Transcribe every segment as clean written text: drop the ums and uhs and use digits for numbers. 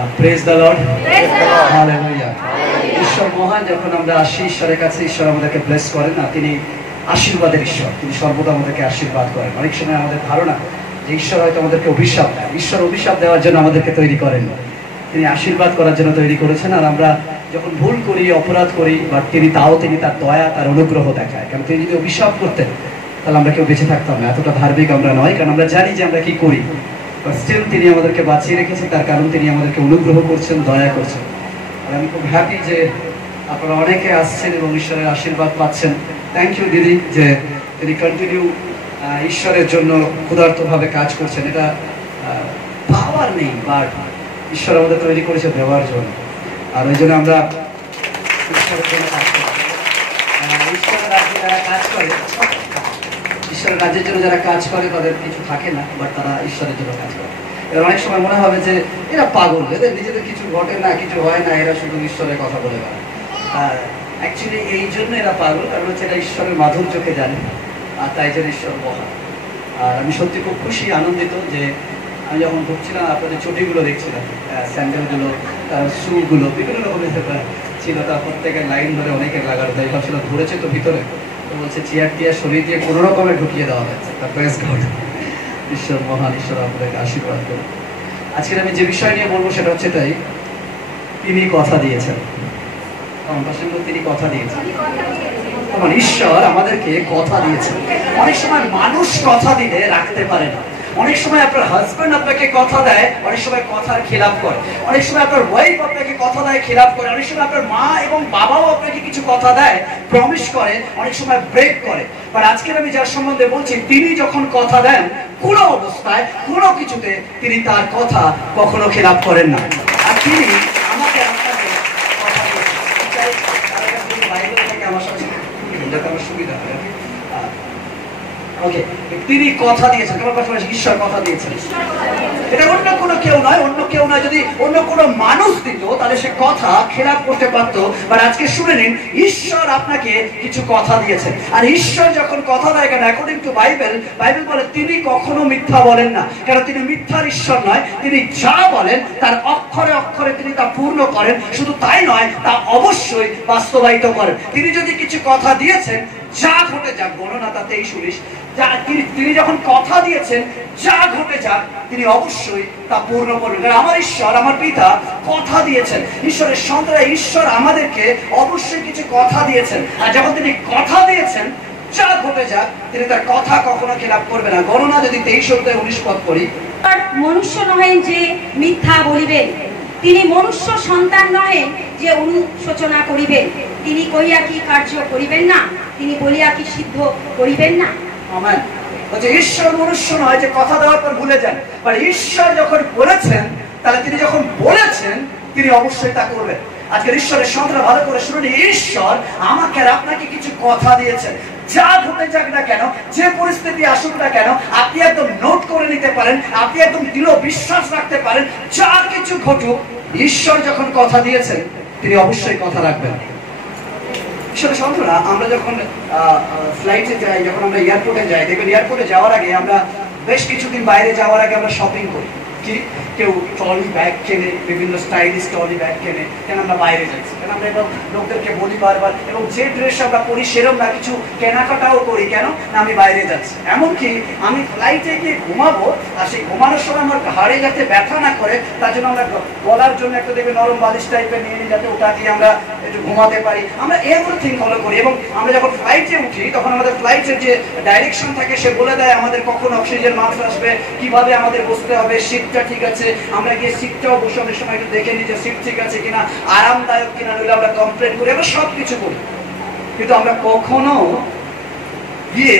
Praise the Lord, hallelujah. ঈশ্বর মহান। যখন আমরা আসি ঈশ্বরের কাছে, ঈশ্বর আমাদেরকে ব্লেস করেন না, তিনি আশীর্বাদের ঈশ্বর, তিনি সর্বদা আমাদেরকে আশীর্বাদ করেন। অনেক সময় আমাদের ধারণা যে ঈশ্বর হয়তো আমাদেরকে অভিশাপ দেয়। ঈশ্বর অভিশাপ দেওয়ার জন্য আমাদেরকে তৈরি করেন, তিনি আশীর্বাদ করার জন্য তৈরি করেছেন। আর আমরা যখন ভুল করি, অপরাধ করি, বা তিনি তার দয়া, তার অনুগ্রহ দেখায়। কারণ তিনি যদি অভিশাপ করতেন তাহলে আমরা কেউ বেঁচে থাকতাম না। এতটা ধার্মিক আমরা নয়, কারণ আমরা জানি যে আমরা কি করি। স্টিল তিনি আমাদেরকে বাঁচিয়ে রেখেছেন, তার কারণ তিনি আমাদেরকে অনুগ্রহ করছেন, দয়া করছেন। আর আমি খুব হ্যাপি যে আপনারা অনেকে আসছেন এবং ঈশ্বরের আশীর্বাদ পাচ্ছেন। থ্যাংক ইউ দিদি, যে তিনি কন্টিনিউ ঈশ্বরের জন্য ক্ষুধার্তভাবে কাজ করছেন। এটা পাওয়ার নেই, বাট ঈশ্বর আমাদের তৈরি করেছে দেওয়ার জন্য। আর ওই জন্য আমরা ঈশ্বরের জন্য কাজ করি। ঈশ্বরের রাজ্যে যারা কাজ করে, ঈশ্বরের রাজ্যের জন্য যারা কাজ করে তাদের কিছু থাকে না, বাট তারা ঈশ্বরের জন্য কাজ করে। এবার অনেক সময় মনে হবে যে এরা পাগল, এদের নিজেদের কিছু ঘটে না, কিছু হয় না, এরা শুধু ঈশ্বরের কথা বলে বেড়ায়। আর অ্যাকচুয়ালি এই জন্য এরা পাগল, কারণ হচ্ছে এরা ঈশ্বরের মাধুর্যকে জানে, আর তাই জন্য ঈশ্বর মহান। আর আমি সত্যি খুব খুশি, আনন্দিত যে আমি যখন ঢুকছিলাম আপনাদের চটিগুলো দেখছিলাম, স্যান্ডেলগুলো, শুগুলো বিভিন্ন রকমের ছিল। তার প্রত্যেকের লাইন ধরে অনেকের লাগানো, তাই ভাবছিল ধরেছে তো ভিতরে, তো বলছে চেয়ার টিয়ার সরিয়ে দিয়ে কোনো রকমে ঢুকিয়ে দেওয়া হয়েছে। তার প্রেস গড, ঈশ্বর মহান, ঈশ্বর আপনাদেরকে আশীর্বাদ করুন। আজকের আমি যে বিষয় নিয়ে বলবো সেটা হচ্ছে তাই, তিনি কথা দিয়েছেন। তিনি কথা দিয়েছেন, তখন ঈশ্বর আমাদেরকে কথা দিয়েছেন। অনেক সময় মানুষ কথা দিলে রাখতে পারে না। অনেক সময় আপনার হাজব্যান্ড আপনাকে কথা দেয়, অনেক সময় কথার খেলাপ করে। অনেক সময় আপনার ওয়াইফ আপনাকে কথা দেয়, খেলাপ করে। অনেক সময় আপনার মা এবং বাবাও আপনাকে কিছু কথা দেয়, প্রমিস করে, অনেক সময় ব্রেক করে। আর আজকের আমি যার সম্বন্ধে বলছি, তিনি যখন কথা দেন, কোনো অবস্থায় কোনো কিছুতে তিনি তার কথা কখনো খেলাপ করেন না। আর তিনি আমাকে আপনাকে কথা দিয়েছেন। বাইবেল থেকে আমার সাথে যাতে আমার সুবিধা হয়। ওকে, তিনি কথা দিয়েছেন, তোমার পাশাপাশি ঈশ্বর কথা দিয়েছেন। এটা অন্য কোনো কেউ নয়, অন্য কেউ নয়। যদি অন্য কোনো মানুষ দিত তাহলে সে কথা খেলাপ করতে পারতো। বাট আজকে শুনে নিন, ঈশ্বর আপনাকে কিছু কথা দিয়েছেন। আর ঈশ্বর যখন কথা দেয়, কেন অ্যাকর্ডিং টু বাইবেল বলে তিনি কখনো মিথ্যা বলেন না। কেন তিনি মিথ্যার ঈশ্বর নয়, তিনি যা বলেন তার অক্ষরে অক্ষরে তিনি তা পূর্ণ করেন। শুধু তাই নয়, তা অবশ্যই বাস্তবায়িত করেন। তিনি যদি কিছু কথা দিয়েছেন, যা ঘটে যাক, গণনা তাতে 23 তিনি যখন কথা দিয়েছেন, যা ঘটে যাক তিনি অবশ্যই তা পূর্ণ করবেন। কারণ আমার ঈশ্বর, আমার পিতা কথা দিয়েছেন। ঈশ্বরের সন্তান, ঈশ্বর আমাদেরকে অবশ্যই কিছু কথা দিয়েছেন। আর যখন তিনি কথা দিয়েছেন, যা ঘটে যাক তিনি তার কথা কখনো খেলাপ করবে না। গণনা যদি 23:19 পড়ি, মনুষ্য নহেন যে মিথ্যা বলিবেন, তিনি মনুষ্য সন্তান নহেন যে অনুশোচনা করিবেন। তিনি কইয়া কি কার্য করিবেন না, তিনি বলিয়া কি সিদ্ধ করিবেন না। আমেন। ঈশ্বর মনুষ্য নয় যে কথা দেওয়ার পর ভুলে যান। আর ঈশ্বর যখন বলেছেন, তাহলে তিনি যখন বলেছেন তিনি অবশ্যই তা করবেন। আজকের ঈশ্বরের সন্তান ভালো করে শুনুন, ঈশ্বর আমাকে আর আপনাকে কিছু কথা দিয়েছেন। যা ঘটে যাক না কেন, যে পরিস্থিতি আসুক না কেন, আপনি একদম নোট করে নিতে পারেন, আপনি একদম দৃঢ় বিশ্বাস রাখতে পারেন, যা কিছু ঘটুক ঈশ্বর যখন কথা দিয়েছেন তিনি অবশ্যই কথা রাখবেন। ঈশ্বরের সন্তানরা, আমরা যখন ফ্লাইটে যাই, যখন আমরা এয়ারপোর্টে যাই, দেখবেন এয়ারপোর্টে যাওয়ার আগে আমরা বেশ কিছুদিন বাইরে যাওয়ার আগে আমরা শপিং করি। কি কেউ ট্রলি ব্যাগ কেনে, বিভিন্ন স্টাইলিশ ট্রলি ব্যাগ কেনে। কেন আমরা বাইরে যাচ্ছি, কেন আমরা এবার লোকদেরকে বলি বারবার, এবং যে ড্রেস আমরা পরি সেরকম না, কিছু কেনাকাটাও করি। কেন না, আমি বাইরে যাচ্ছি। এমনকি আমি ফ্লাইটে গিয়ে ঘুমাবো, আর সেই ঘুমানোর সময় আমার ঘাড়ে যাতে ব্যথা না করে, তার জন্য আমরা গলার জন্য একটা দেখবে নরম বালিশ টাইপের নিয়ে নিই, যাতে ওটা দিয়ে আমরা একটু ঘুমাতে পারি। আমরা এভরিথিং ফলো করি। এবং আমরা যখন ফ্লাইটে উঠি, তখন আমাদের ফ্লাইটের যে ডাইরেকশন থাকে সে বলে দেয় আমাদের কখন অক্সিজেন মাস্ক আসবে, কিভাবে আমাদের বসতে হবে, সিটটা ঠিক আছে। আমরা গিয়ে সিটটাও বসে অনেক সময় একটু দেখে নিই যে সিট ঠিক আছে কিনা, আরামদায়ক কিনা, নইলে আমরা কমপ্লেন করি। আমরা সব কিছু করি, কিন্তু আমরা কখনো গিয়ে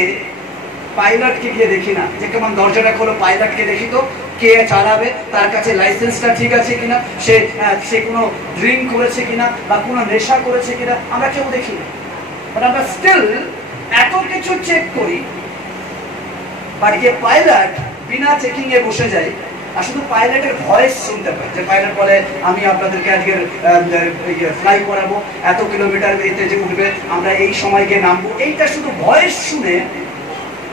পাইলটকে গিয়ে দেখি না যে কেমন দরজাটা খোলো, পাইলটকে দেখি তো কে চালাবে, তার কাছে লাইসেন্সটা ঠিক আছে কিনা, সে কোনো ড্রিঙ্ক করেছে কিনা বা কোনো নেশা করেছে কিনা, আমরা কেউ দেখি না। বাট আমরা স্টিল এত কিছু চেক করি। বাট গিয়ে পাইলট বিনা চেকিং এ বসে যায়, আর শুধু পাইলটের ভয়েস শুনতে পাই, যে পাইলট বলে আমি আপনাদেরকে আজকে ফ্লাই করাবো, এত কিলোমিটার এতে যে উঠবে, আমরা এই সময় গিয়ে নামবো। এইটা শুধু ভয়েস শুনে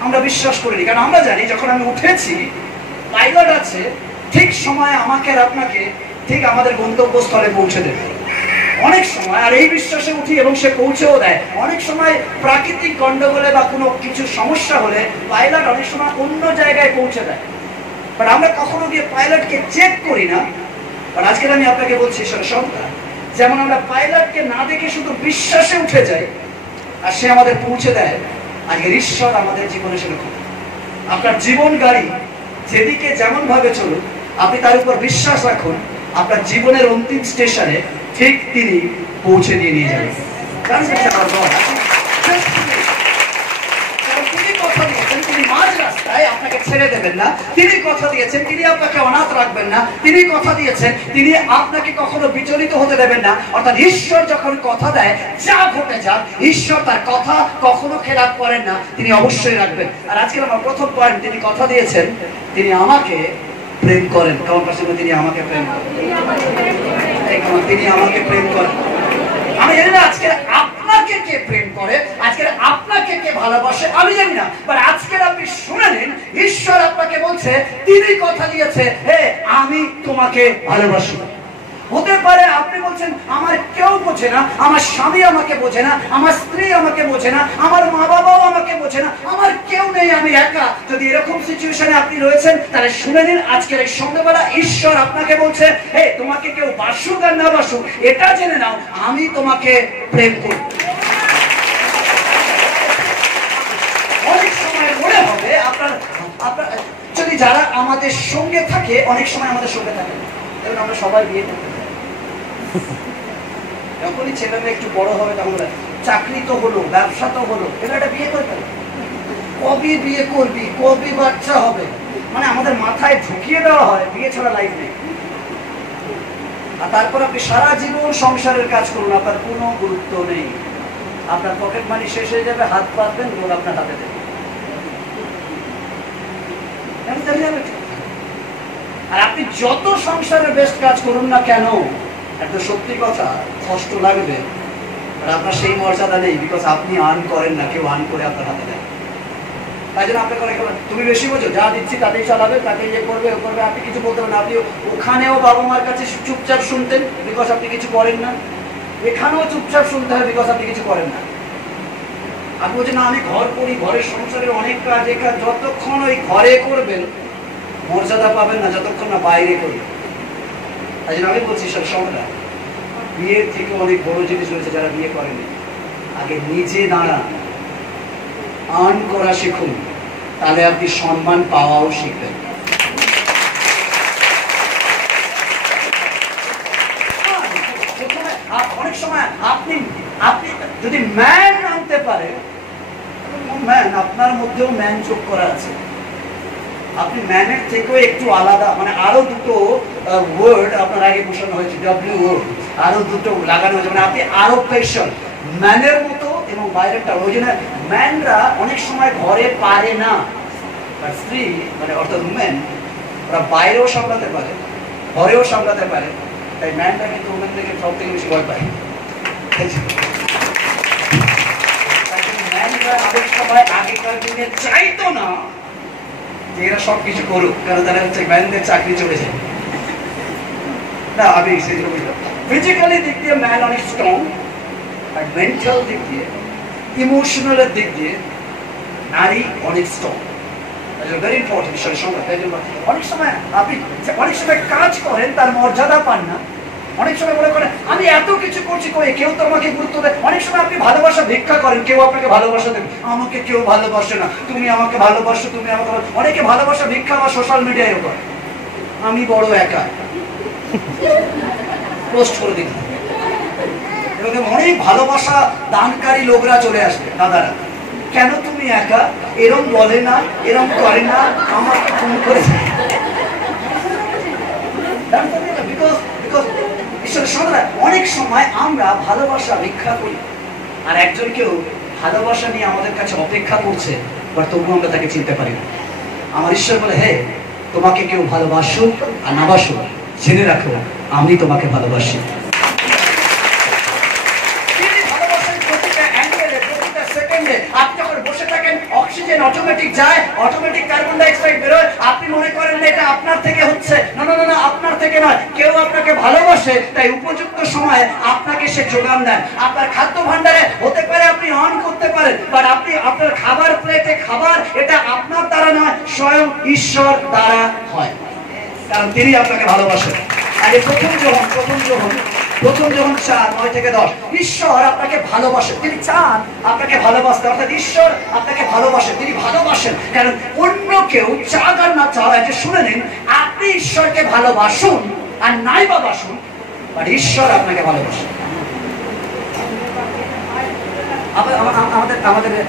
আমরা বিশ্বাস করিনি। কারণ আমরা জানি যখন আমি উঠেছি পাইলট আছে, ঠিক সময় আমাকে আর আপনাকে ঠিক আমাদের গন্তব্যস্থলে পৌঁছে দেবে অনেক সময়। আর এই বিশ্বাসে উঠি এবং সে পৌঁছেও দেয়। অনেক সময় প্রাকৃতিক গন্ডগোলে বা কোনো কিছু সমস্যা হলে পাইলট অনেক সময় অন্য জায়গায় পৌঁছে দেয়, বাট আমরা কখনো গিয়ে পাইলটকে চেক করি না। আর আজকে আমি আপনাকে বলছি সেটা সন্তান, যেমন আমরা পাইলটকে না দেখে শুধু বিশ্বাসে উঠে যাই আর সে আমাদের পৌঁছে দেয়, আজকের ঈশ্বর আমাদের জীবনে সেরকম। আপনার জীবন গাড়ি যেদিকে যেমন ভাবে চলুক, আপনি তার উপর বিশ্বাস রাখুন, আপনার জীবনের অন্তিম স্টেশনে ঠিক তিনি পৌঁছে দিয়ে নিয়ে যাবেন। কারণ তিনি কথা দিয়েছেন তিনি মাঝ রাস্তায় আপনাকে ছেড়ে দেবেন না, তিনি কথা দিয়েছেন তিনি আপনাকে অনাথ রাখবেন না, তিনি কথা দিয়েছেন তিনি আপনাকে কখনো বিচলিত হতে দেবেন না। অর্থাৎ ঈশ্বর যখন কথা দেয় যা ঘটে যাক, ঈশ্বর তার কথা কখনো খেলাপ করেন না, তিনি অবশ্যই রাখবেন। আর আজকে আমার প্রথম পয়েন্ট, তিনি কথা দিয়েছেন তিনি আমাকে প্রেম করেন। কারণ পাশে তিনি আমাকে প্রেম করেন, তিনি আমাকে প্রেম করেন। আমি জানি না আজকে আপনাকে কে প্রেম করে, আজকে আপনাকে কে ভালোবাসে আমি জানি না, বাট আজকে আপনি শুনে নিন ঈশ্বর আপনাকে বলছে তিনি কথা দিয়েছে, হে আমি তোমাকে ভালোবাসি। হতে পারে আপনি বলছেন আমার কেউ বোঝে না, আমার স্বামী আমাকে বোঝে না, আমার স্ত্রী আমাকে বোঝে না, আমার মা বাবাও আমাকে বোঝে না, আমার কেউ নেই, আমি একা। যদি এরকম সিচুয়েশনে আপনি রয়েছেন তাহলে শুনে নিন আজকের এই সন্ধ্যাবেলা ঈশ্বর আপনাকে বলছে, হে তোমাকে কেউ বাসুক আর না বাসুক এটা জেনে নাও আমি তোমাকে প্রেম করি। অনেক সময় মনে হবে আপনার যদি যারা আমাদের সঙ্গে থাকে, অনেক সময় আমাদের সঙ্গে থাকে, এবং আমরা সবাই বিয়ে করতে পারি। যখনই ছেলে মেয়ে একটু বড় হবে তখন চাকরি তো হলো, ব্যবসা তো হলো, এটা একটা বিয়ে করতে হবে। কবে বিয়ে করবি, কবে বাচ্চা হবে, মানে আমাদের মাথায় ঢুকিয়ে দেওয়া হয় বিয়ে ছাড়া লাইফ নেই। আর তারপর আপনি সারা জীবন সংসারের কাজ করুন, আপনার কোনো গুরুত্ব নেই। আপনার পকেট মানি শেষ হয়ে যাবে, হাত পাতবেন, লোক আপনার হাতে দেবে। আর আপনি যত সংসারের বেস্ট কাজ করুন না কেন, একটা সত্যি কথা কষ্ট লাগবে, আর আপনার সেই মর্যাদা নেই, বিকজ আপনি আর্ন করেন না, কেউ আর্ন করে আপনার হাতে দেয়। তাই জন্য আপনাকে অনেক তুমি বেশি বোঝো, যা দিচ্ছি তাতেই চালাবে, তাকে ইয়ে করবে ও করবে, আপনি কিছু বলতে পারেন। আপনি ওখানেও বাবা মার কাছে চুপচাপ শুনতেন বিকজ আপনি কিছু করেন না, এখানেও চুপচাপ শুনতে হয় বিকজ আপনি কিছু করেন না। আপনি বলছেন না আমি ঘর করি, ঘরের সংসারের অনেক কাজ, এ কাজ, যতক্ষণ ওই ঘরে করবেন মর্যাদা পাবেন না যতক্ষণ না বাইরে করবেন। তাই জন্য আমি বলছি সব সময় বিয়ের থেকে অনেক বড় জিনিস রয়েছে যারা বিয়ে করেনি, আগে নিজে দাঁড়ান, আর্ন করা শিখুন, তাহলে আপনি সম্মান পাওয়াও শিখবেন। অনেক সময় আপনি যদি ম্যান আনতে পারে, ম্যান আপনার মধ্যেও ম্যান যোগ করা আছে, আপনি ম্যানের থেকেও একটু আলাদা, মানে আরো দুটো ওয়ার্ড আপনার আগে বসানো হয়েছে, ডব্লিউ ওয়ার্ড আরো দুটো লাগানো হয়েছে, মানে আপনি আরো স্পেশাল ম্যানের মতো এবং বাইরেটা। ওই জন্য ম্যানরা অনেক সময় ঘরে পারে না, আর স্ত্রী মানে অর্থাৎ উমেন ওরা বাইরেও সামলাতে পারে, ঘরেও সামলাতে পারে। তাই ম্যানরা কিন্তু উমেন থেকে সব থেকে বেশি ভয় পায়। ম্যানরা অনেক সময় আগেকার দিনে চাইতো না যে এরা সবকিছু করুক, কারণ তারা হচ্ছে ম্যানদের চাকরি চলে যায় না। আমি ফিজিক্যালি দিক দিয়ে ম্যান অনেক স্ট্রং, আর মেন্টাল দিক দিয়ে, ইমোশনালের দিক দিয়ে নারী অনেক স্ট্রং। ভেরি ইম্পর্টেন্ট সঙ্গে। অনেক সময় আপনি অনেক সময় কাজ করেন তার মর্যাদা পান না, অনেক সময় মনে করেন আমি এত কিছু করছি করে কেউ তো আমাকে গুরুত্ব দেয়। অনেক সময় আপনি ভালোবাসা ভিক্ষা করেন, কেউ আপনাকে ভালোবাসা দেবে, আমাকে কেউ ভালোবাসে না, তুমি আমাকে ভালোবাসো, তুমি আমাকে। অনেকে ভালোবাসা ভিক্ষা আমার সোশ্যাল মিডিয়ায় করে, আমি বড় একা পোস্ট করে দিন, এবং অনেক ভালোবাসা দানকারী লোকরা চলে আসবে, দাদারা কেন তুমি একা, এরম বলে না, এরম করে না, আমাকে ফোন করে। অনেক সময় আমরা ভালোবাসা ভিক্ষা করি, আর একজন কেউ ভালোবাসা নিয়ে আমাদের কাছে অপেক্ষা করছে, বাট তবু আমরা তাকে চিনতে পারি না। আমার ঈশ্বর বলে, হে তোমাকে কেউ ভালোবাসুক আর না বাসুক জেনে রাখো আমি তোমাকে ভালোবাসি। আপনি যখন বসে থাকেন অক্সিজেন অক্সিজেন অটোমেটিক যায়, অটোমেটিক কার্বন ডাই অক্সাইড বেরোয়, আপনি মনে করেন না এটা আপনার থেকে হচ্ছে। না না না, আপনার থেকে নয়। কেউ আপনাকে ভালোবাসে, তাই উপযুক্ত সময়ে আপনাকে সে যোগান দেন। আপনার খাদ্য ভান্ডারে হতে পারে আপনি অন করতে পারেন, বাট আপনি আপনার খাবার প্লেটে খাবার, এটা আপনার দ্বারা নয়, স্বয়ং ঈশ্বর দ্বারা হয়, কারণ তিনি আপনাকে ভালোবাসেন। আর এই প্রথম যখন 4:9-10, ঈশ্বর আপনাকে ভালোবাসেন, তিনি চান আপনাকে ভালোবাসতে, অর্থাৎ ঈশ্বর আপনাকে ভালোবাসেন, তিনি ভালোবাসেন। কারণ অন্য কেউ চাক আর না চাক, যে শুনে নিন, আপনি ঈশ্বরকে ভালোবাসুন আর নাই বা বাসুন, বাট ঈশ্বর আপনাকে ভালোবাসেন।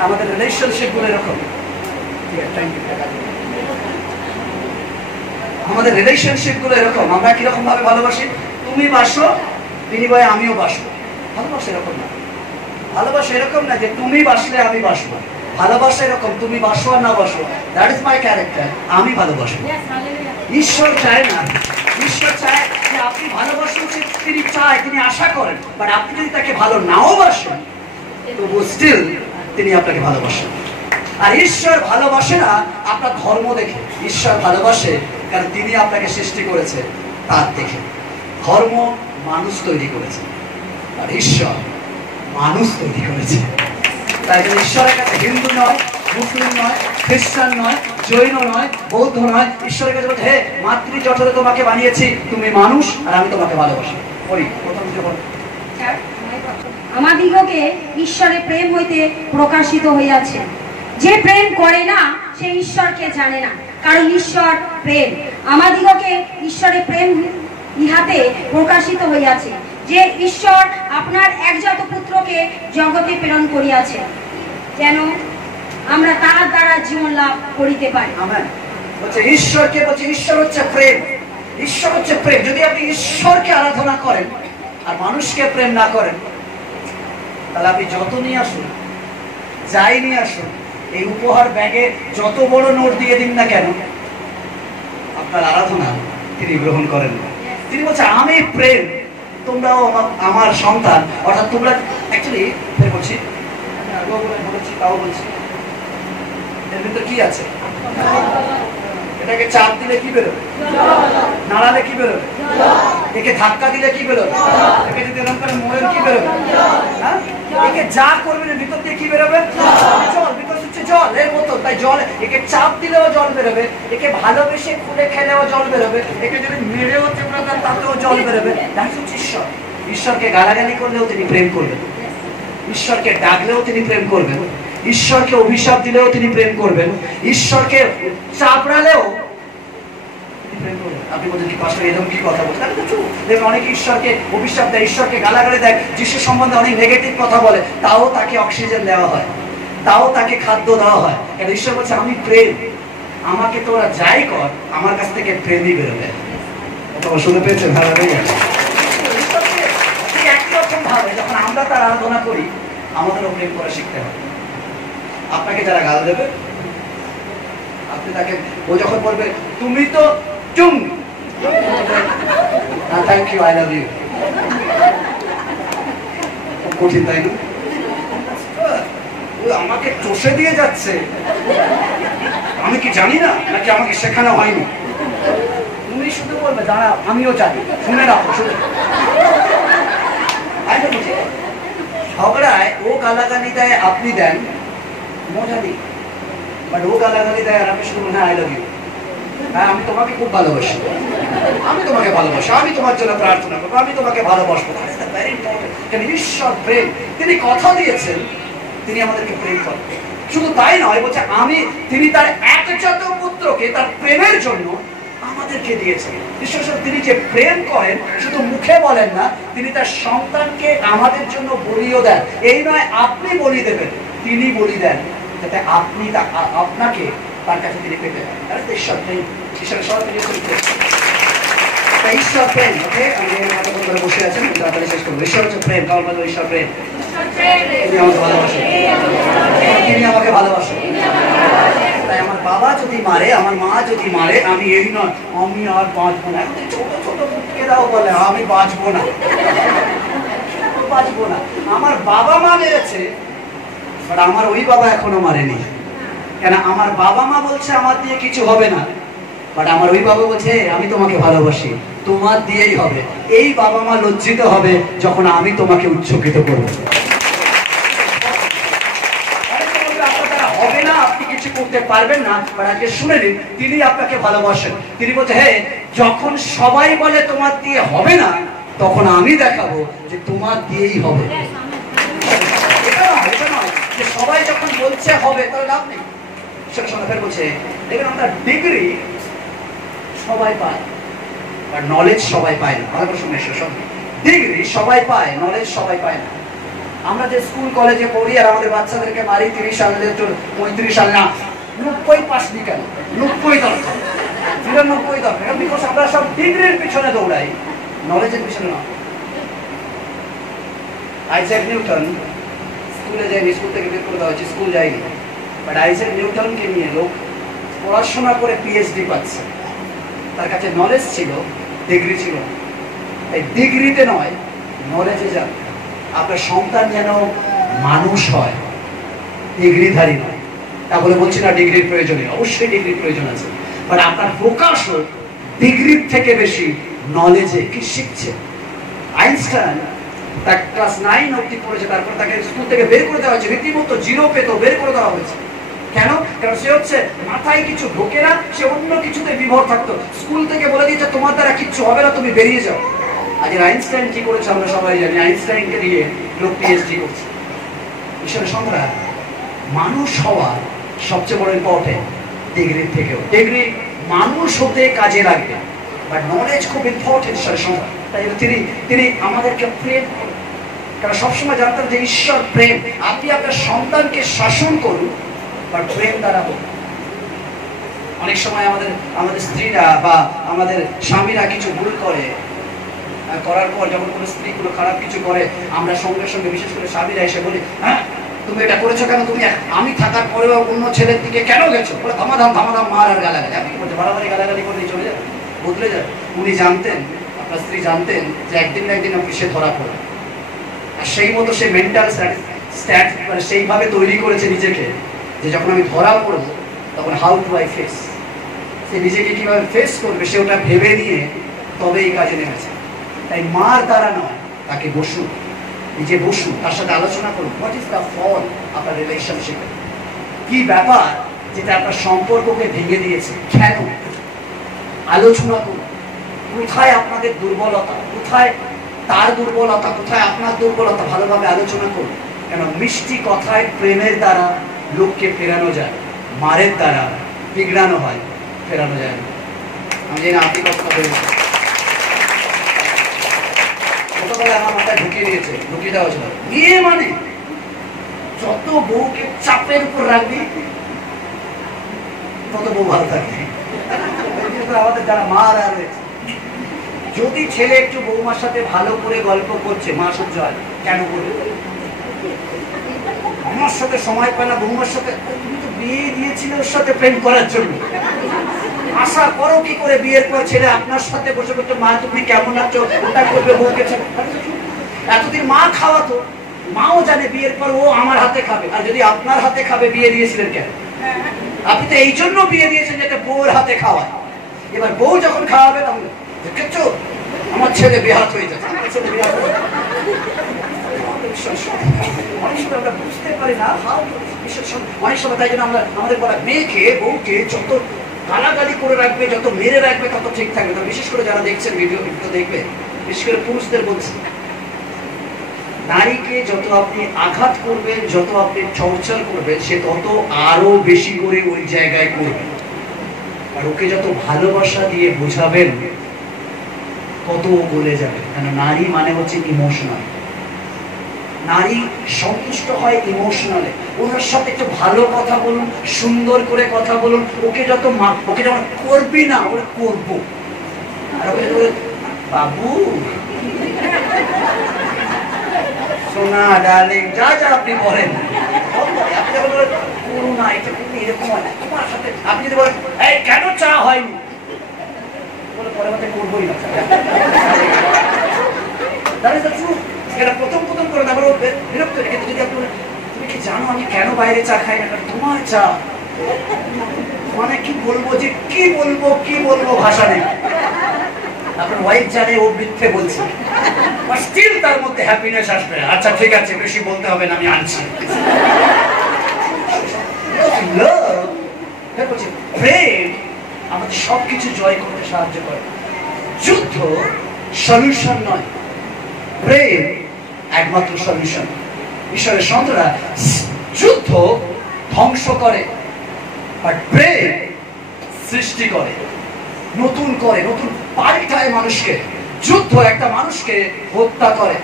আমাদের রিলেশনশিপ গুলো এরকম, আমাদের রিলেশনশিপ গুলো এরকম, আমরা কিরকম ভাবে ভালোবাসি, তুমি বাসো বিনিময়ে আমিও বাসবো। ভালোবাসা এরকম না, ভালোবাসা এরকম না যে তুমি বাসলে আমি বাসবো। ভালোবাসা এরকম, তুমি বাসো আর না বাসো, দ্যাট ইজ মাই ক্যারেক্টার, আমি ভালোবাসবো। ঈশ্বর চায় না, ঈশ্বর চায় যে আপনি ভালোবাসুন, তিনি চায়, তিনি আশা করেন, বাট আপনি যদি তাকে ভালো নাও বাসেন, তবু স্টিল তিনি আপনাকে ভালোবাসেন। আর ঈশ্বর ভালোবাসে না আপনার ধর্ম দেখে, ঈশ্বর ভালোবাসে কারণ তিনি আপনাকে সৃষ্টি করেছে তার দেখে। ধর্ম মানুষ তৈরি করেছে, আর ঈশ্বর মানুষ তৈরি করেছে। তাই জন্য ঈশ্বরের কাছে হিন্দু নয়, মুসলিম নয়, খ্রিস্টান নয়, জৈন নয়, বৌদ্ধ নয়, ঈশ্বরের কাছে বলছে, হে মাতৃ জঠরে তোমাকে বানিয়েছি, তুমি মানুষ আর আমি তোমাকে ভালোবাসি। আমাদিগকে ঈশ্বরের প্রেম হইতে প্রকাশিত হইয়াছে। যে প্রেম করে না সে ঈশ্বরকে জানে না, কারণ ঈশ্বর প্রেম। আমাদিগকে ঈশ্বরের প্রেম ইহাতে প্রকাশিত হইয়াছে যে ঈশ্বর আপনার একজাত পুত্রকে জগতে প্রেরণ করিয়াছে, যেন আমরা তার দ্বারা জীবন লাভ করিতে পারি। আমেন। বলছে ঈশ্বরকে, বলছে ঈশ্বর হচ্ছে প্রেম, ঈশ্বর হচ্ছে প্রেম। যদি আপনি ঈশ্বরকে আরাধনা করেন আর মানুষকে প্রেম না করেন, তাহলে আপনি যত নিয়ে আসুন, যাই নিয়ে আসুন, এই উপহার ব্যাগে যত বড় নোট দিয়ে দিন না কেন, আপনার আরাধনা তিনি গ্রহণ করেন না। তিনি বলছে আমি প্রেম, তোমরাও আমার সন্তান, অর্থাৎ তোমরা অ্যাকচুয়ালি বলছি, তাও বলছি, এর ভিতরে কি আছে? এটাকে চাপ দিলে কি বেরোবে? নাড়ালে কি বেরোবে? একে ধাক্কা দিলে কি বেরোবে? একে যদি এরকম করে মোড়েন কি বেরোবে? হ্যাঁ, একে যা করবেন ভিতর দিয়ে কি বেরোবে? জল। বিকজ হচ্ছে জল এর মতো, তাই জল, একে চাপ দিলেও জল বেরোবে, একে ভালোবেসে খুলে খেলেও জল বেরোবে, একে যদি মেরেও চেপড়া দেন তাতেও জল বেরোবে। দ্যাট হচ্ছে ঈশ্বর। ঈশ্বরকে গালাগালি করলেও তিনি প্রেম করবেন, ঈশ্বরকে ডাকলেও তিনি প্রেম করবেন, ঈশ্বরকে অভিশাপ দিলেও তিনি প্রেম করবেন, ঈশ্বরকে চাপড়ালেও তিনি প্রেম করবেন। আপনি বলছেন কি পাস্টার এরকম কি কথা বলছেন? দেখবেন অনেকে ঈশ্বরকে অভিশাপ দেয়, ঈশ্বরকে গালাগালি দেয়, যিশু সম্বন্ধে অনেক নেগেটিভ কথা বলে, তাও তাকে অক্সিজেন দেওয়া হয়, তাও তাকে খাদ্য দেওয়া হয়। কারণ ঈশ্বর বলছে আমি প্রেম, আমাকে তোরা যাই কর, আমার কাছ থেকে প্রেমই বেরোবে। এটা শুনে পেয়েছেন? ঠিক একই রকম ভাবে যখন আমরা তার আরাধনা করি, আমাদেরও প্রেম করা শিখতে হবে। আপনাকে যারা গাল দেবে, আপনি তাকে, ও যখন বলবে তুমি তো চুম, না thank you, I love you, কঠিন তাই না? আমাকে চষে দিয়ে যাচ্ছে, আমি কি জানি না নাকি আমাকে শেখানো হয়নি? তুমি শুধু বলবে দাঁড়া আমিও জানি, শুনে রাখো, শুনে। ঝগড়ায় ও গালাগালি দেয়, আপনি দেন, মজা নেই। বাট ও গালাগালি দেয় আর আপনি শুধু মনে হয় আই লাভ ইউ, হ্যাঁ আমি তোমাকে খুব ভালোবাসি, আমি তোমাকে ভালোবাসি, আমি তোমার জন্য প্রার্থনা করবো, আমি তোমাকে ভালোবাসবো। ঈশ্বর প্রেম, তিনি কথা দিয়েছেন তিনি আমাদেরকে প্রেম করেন। শুধু তাই নয়, বলছে তিনি তার একজাত পুত্রকে তার প্রেমের জন্য আমাদেরকে দিয়েছেন। ঈশ্বর তিনি যে প্রেম করেন শুধু মুখে বলেন না, তিনি তার সন্তানকে আমাদের জন্য বলিও দেন। এই নয় আপনি বলি দেবেন, তিনি বলি দেন, যাতে আপনি আপনাকে তার কাছে তিনি পেতে দেন। তাহলে তো ঈশ্বর প্রেম, ঈশ্বরের সরাসরি ঈশ্বর প্রেম। ওকে, আমি কথা বসে আছেন, তাড়াতাড়ি শেষ করবো। ঈশ্বর হচ্ছে প্রেম, কারণ বলবো ঈশ্বর প্রেম, তিনি আমাকে ভালোবাসেন, তিনি আমাকে ভালোবাসেন। তাই আমার বাবা যদি মারে, আমার মা যদি মারে, আমি এই নয় আমি আর বাঁচবো না। এখন ছোট ছোট মুখেরাও বলে আমি বাঁচবো না, বাঁচবো না। আমার বাবা মা মেরেছে, বাট আমার ওই বাবা এখনো মারেনি। কেন আমার বাবা মা বলছে আমার দিয়ে কিছু হবে না, বাট আমার ওই বাবা বলছে আমি তোমাকে ভালোবাসি, তোমার দিয়েই হবে। এই বাবা মা লজ্জিত হবে যখন আমি তোমাকে উচ্চকিত করবো। হবে না, আপনি কিছু করতে পারবেন না, বাট আজকে শুনে নিন, তিনি আপনাকে ভালোবাসেন। তিনি বলছে হ্যাঁ, যখন সবাই বলে তোমার দিয়ে হবে না, তখন আমি দেখাবো যে তোমার দিয়েই হবে। এটা নয় যে সবাই যখন বলছে হবে তাহলে লাভ নেই। সেটা সঙ্গে ফের বলছে দেখুন, আমরা ডিগ্রি সবাই পায়, আর নলেজ সবাই পায় না। আমার প্রশ্ন এসে সব ডিগ্রি সবাই পায়, নলেজ সবাই পায় না। আমরা যে স্কুল কলেজে পড়ি আর আমাদের বাচ্চাদেরকে মারি 30 সালে 35 সাল না, 90 পাস নি কেন, 90 দরকার, 99 দরকার, বিকজ আমরা সব ডিগ্রির পিছনে দৌড়াই, নলেজের পিছনে না। আইজ্যাক নিউটন স্কুলে যায়নি, স্কুল থেকে বের করে দেওয়া হয়েছে, স্কুল যায়নি, বাট আইজ্যাক নিউটনকে নিয়ে লোক পড়াশোনা করে পিএইচডি পাচ্ছে। তার কাছে নলেজ ছিল, ডিগ্রি ছিল। এই ডিগ্রিতে নয়, নলেজে যান। আপনার সন্তান যেন মানুষ হয়, ডিগ্রিধারী নয়। তা বলে বলছি না ডিগ্রির প্রয়োজনীয়, অবশ্যই ডিগ্রির প্রয়োজন আছে, বাট আপনার ফোকাস হোক ডিগ্রির থেকে বেশি নলেজে, কি শিখছে। আইনস্টাইন তার ক্লাস 9 অবধি পড়েছে, তারপর তাকে স্কুল থেকে বের করে দেওয়া হয়েছে, রীতিমতো জিরো পেত, বের করে দেওয়া হয়েছে। কেন? কারণ সে হচ্ছে মাথায় কিছু ঢোকে না, সে অন্য কিছুতে বিভোর থাকতো। স্কুল থেকে বলে দিয়েছে তোমার দ্বারা কিচ্ছু হবে না, তুমি বেরিয়ে যাও। আজকে আইনস্টাইন কি করেছে আমরা সবাই জানি, আইনস্টাইনকে দিয়ে লোক পিএইচডি করছে। ঈশ্বরের সন্তান, মানুষ হওয়া সবচেয়ে বড় ইম্পর্টেন্ট ডিগ্রির থেকেও। ডিগ্রি মানুষ হতে কাজে লাগবে, বাট নলেজ খুব ইম্পর্টেন্ট ঈশ্বরের সন্তান। তাই তিনি আমাদেরকে প্রেম করেন, কারণ সবসময় জানতেন যে ঈশ্বর প্রেম। আপনি আপনার সন্তানকে শাসন করুন, বাট প্রেম দ্বারা হোক। অনেক সময় আমাদের স্ত্রীরা বা আমাদের স্বামীরা কিছু ভুল করে, করার পর যখন কোনো স্ত্রী কোনো খারাপ কিছু করে, আমরা সঙ্গে সঙ্গে বিশেষ করে স্বামীরা এসে বলি হ্যাঁ তুমি এটা করেছো কেন, তুমি আমি থাকার পরেও অন্য ছেলের দিকে কেন গেছো, বলে ধামাধাম মার আর গালাগালি। আপনি কি বলছে বাড়াবাড়ি গালাগালি করে চলে যাবে, বদলে যাবে। উনি জানতেন, আপনার স্ত্রী জানতেন যে একদিন না একদিন অফিসে ধরা পড়ে, আর সেই মতো সে মেন্টাল স্ট্যাট মানে সেইভাবে তৈরি করেছে নিজেকে যে যখন আমি ধরা পড়বো তখন হাউ টু আই ফেস, সে নিজেকে কিভাবে ফেস করবে সে ওটা ভেবে নিয়ে তবে এই কাজে নেমেছে। তাই মার দ্বারা নয়, তাকে বসুন, নিজে বসুন, তার সাথে আলোচনা করুন। হোয়াট ইজ দ্য ফল আপনার রিলেশনশিপে, কি ব্যাপার যেটা আপনার সম্পর্ককে ভেঙে দিয়েছে, কেন? আলোচনা করুন। কোথায় আপনাদের দুর্বলতা, কোথায় তার দুর্বলতা, কোথায় আপনার দুর্বলতা, ভালোভাবে আলোচনা করুন। কেন মিষ্টি কথায় প্রেমের দ্বারা লোককে ফেরানো যায়, মারের দ্বারা বিগড়ানো হয়, ফেরানো যায় না। আমি জানি আপনি কথা বলবেন, ছোটবেলায় আমার মাথায় ঢুকিয়ে দিয়েছে, ঢুকিয়ে দেওয়া ছিল বিয়ে মানে যত বউকে চাপের উপর রাখবি তত বউ ভালো থাকবে। আমাদের যারা মা রয়েছে, যদি ছেলে একটু বৌমার সাথে ভালো করে গল্প করছে, মা সহ্য হয়, কেন করবে? আমার সাথে সময় পায় না, বৌমার সাথে, তুমি তো বিয়ে দিয়েছিলে ওর সাথে প্রেম করার জন্য, আশা করো কি করে বিয়ের পর ছেলে আপনার সাথে বসে বসে মা তুমি কেমন আছো ওটা করবে, বউকে এতদিন মা খাওয়াতো, মাও জানে বিয়ের পর ও আমার হাতে খাবে, আর যদি আপনার হাতে খাবে বিয়ে দিয়েছিলেন কেন? আপনি তো এই জন্য বিয়ে দিয়েছেন যাতে বউর হাতে খাওয়ায়। এবার বউ যখন খাওয়াবে তখন দেখেছো আমার ছেলে বেহাত হয়ে যাচ্ছে, অনেক সময় আমরা বুঝতে পারি না, অনেক সময় তাই জন্য আমরা আমাদের বলা মেয়েকে বউকে যত গালাগালি করে রাখবে, যত মেরে রাখবে তত ঠিক থাকবে। বিশেষ করে যারা দেখছেন ভিডিও দেখবে, বিশেষ করে পুরুষদের বলছি, নারীকে যত আপনি আঘাত করবেন, যত আপনি চর্চা করবেন, সে তত আরো বেশি করে ওই জায়গায় করবে। আর ওকে যত ভালোবাসা দিয়ে বোঝাবেন তত গলে যাবে। কেন নারী মানে হচ্ছে ইমোশনাল, নারী সন্তুষ্ট হয় ইমোশনালে। ওনার সাথে একটু ভালো কথা বলুন, সুন্দর করে কথা বলুন, ওকে যত ওকে যেমন করবি না ওরা করবো, আর ওকে বাবু সোনা ডার্লিং যা যা আপনি বলেন, আপনি যখন করুন না এটা কিন্তু এরকম হয় তোমার সাথে, আপনি যদি বলেন এই কেন চা হয়নি, বলে পরে মধ্যে করবোই না। এটা প্রথম করে তারপর বিরক্ত রেখে যদি আপনি তুমি কি জানো আমি কেন বাইরে চা খাই না, তোমার চা মানে কি বলবো, যে কি বলবো ভাষা নেই। আপনার ওয়াইফ জানে ও মিথ্যে বলছে, বাট স্টিল তার মধ্যে হ্যাপিনেস আসবে। আচ্ছা ঠিক আছে, বেশি বলতে হবে না, আমি আনছি। প্রেম আমাদের সবকিছু জয় করতে সাহায্য করে। যুদ্ধ সলিউশন নয়, প্রেম একমাত্র সলিউশন। ঈশ্বরের সন্তানরা, যুদ্ধ ধ্বংস করে, বাট প্রেম সৃষ্টি করে, নতুন করে, নতুন পাল্টায় মানুষকে। যুদ্ধ একটা মানুষকে হত্যা করে,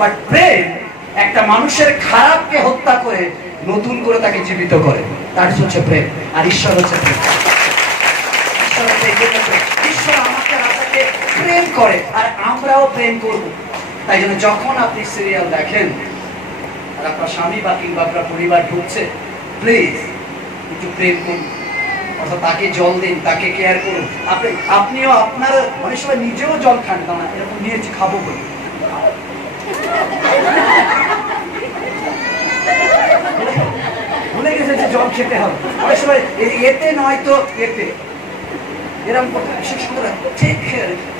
বাট প্রেম একটা মানুষের খারাপকে হত্যা করে নতুন করে তাকে জীবিত করে। তার হচ্ছে প্রেম। আর ঈশ্বর হচ্ছে প্রেম। ঈশ্বর আমাকে আপনাকে প্রেম করে, আর আমরাও প্রেম করব। তাই জন্য যখন আপনি সিরিয়াল দেখেন আর আপনার স্বামী বা কিংবা আপনার পরিবার ঢুকছে, প্লিজ একটু প্রেম করুন, অর্থাৎ তাকে জল দিন, তাকে কেয়ার করুন। আপনিও আপনার অনেক সময় নিজেও জল খান না, এরকম নিয়েছি খাবো বলে, ভুলে গেছে যে জল খেতে হবে। অনেক সময় এতে নয় তো এতে, এরকম বিশেষ করে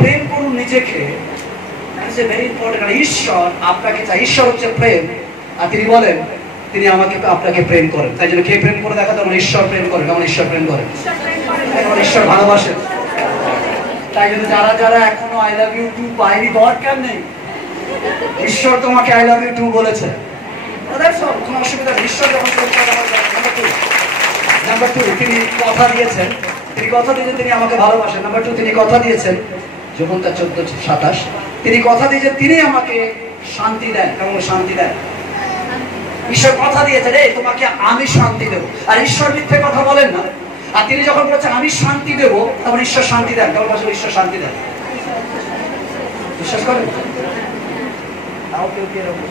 প্রেম করুন নিজেকে। Very important. ঈশ্বর আপনাকে চাই, ঈশ্বর হচ্ছে প্রেম, আর তিনি বলেন তিনি আপনাকে প্রেম করেন। তাই জন্য কে প্রেম করে দেখাতে, আমার ঈশ্বর প্রেম করেন, আমার ঈশ্বর প্রেম করেন, আমার ঈশ্বর ভালোবাসেন। তাই জন্য যারা এখনো আই লাভ ইউ টু বাইরে দরকার নেই, ঈশ্বর তোমাকে আই লাভ ইউ টু বলেছে, কোনো অসুবিধা নেই। ঈশ্বর যখন নাম্বার টু, তিনি কথা দিয়েছেন, তিনি আমাকে ভালোবাসেন। নাম্বার টু, তিনি কথা দিয়েছেন, যখন তার 14:27, তিনি কথা দিয়েছেন তিনি আমাকে শান্তি দেন। কেমন শান্তি দেন? ঈশ্বর কথা দিয়েছে রে তোমাকে আমি শান্তি দেবো, আর ঈশ্বর মিথ্যে কথা বলেন না। আর তিনি যখন বলছেন আমি শান্তি দেবো, তখন ঈশ্বর শান্তি দেন। কেমন ভাষা ঈশ্বর শান্তি দেন? বিশ্বাস করেন? তাও কেউ কি এরকম?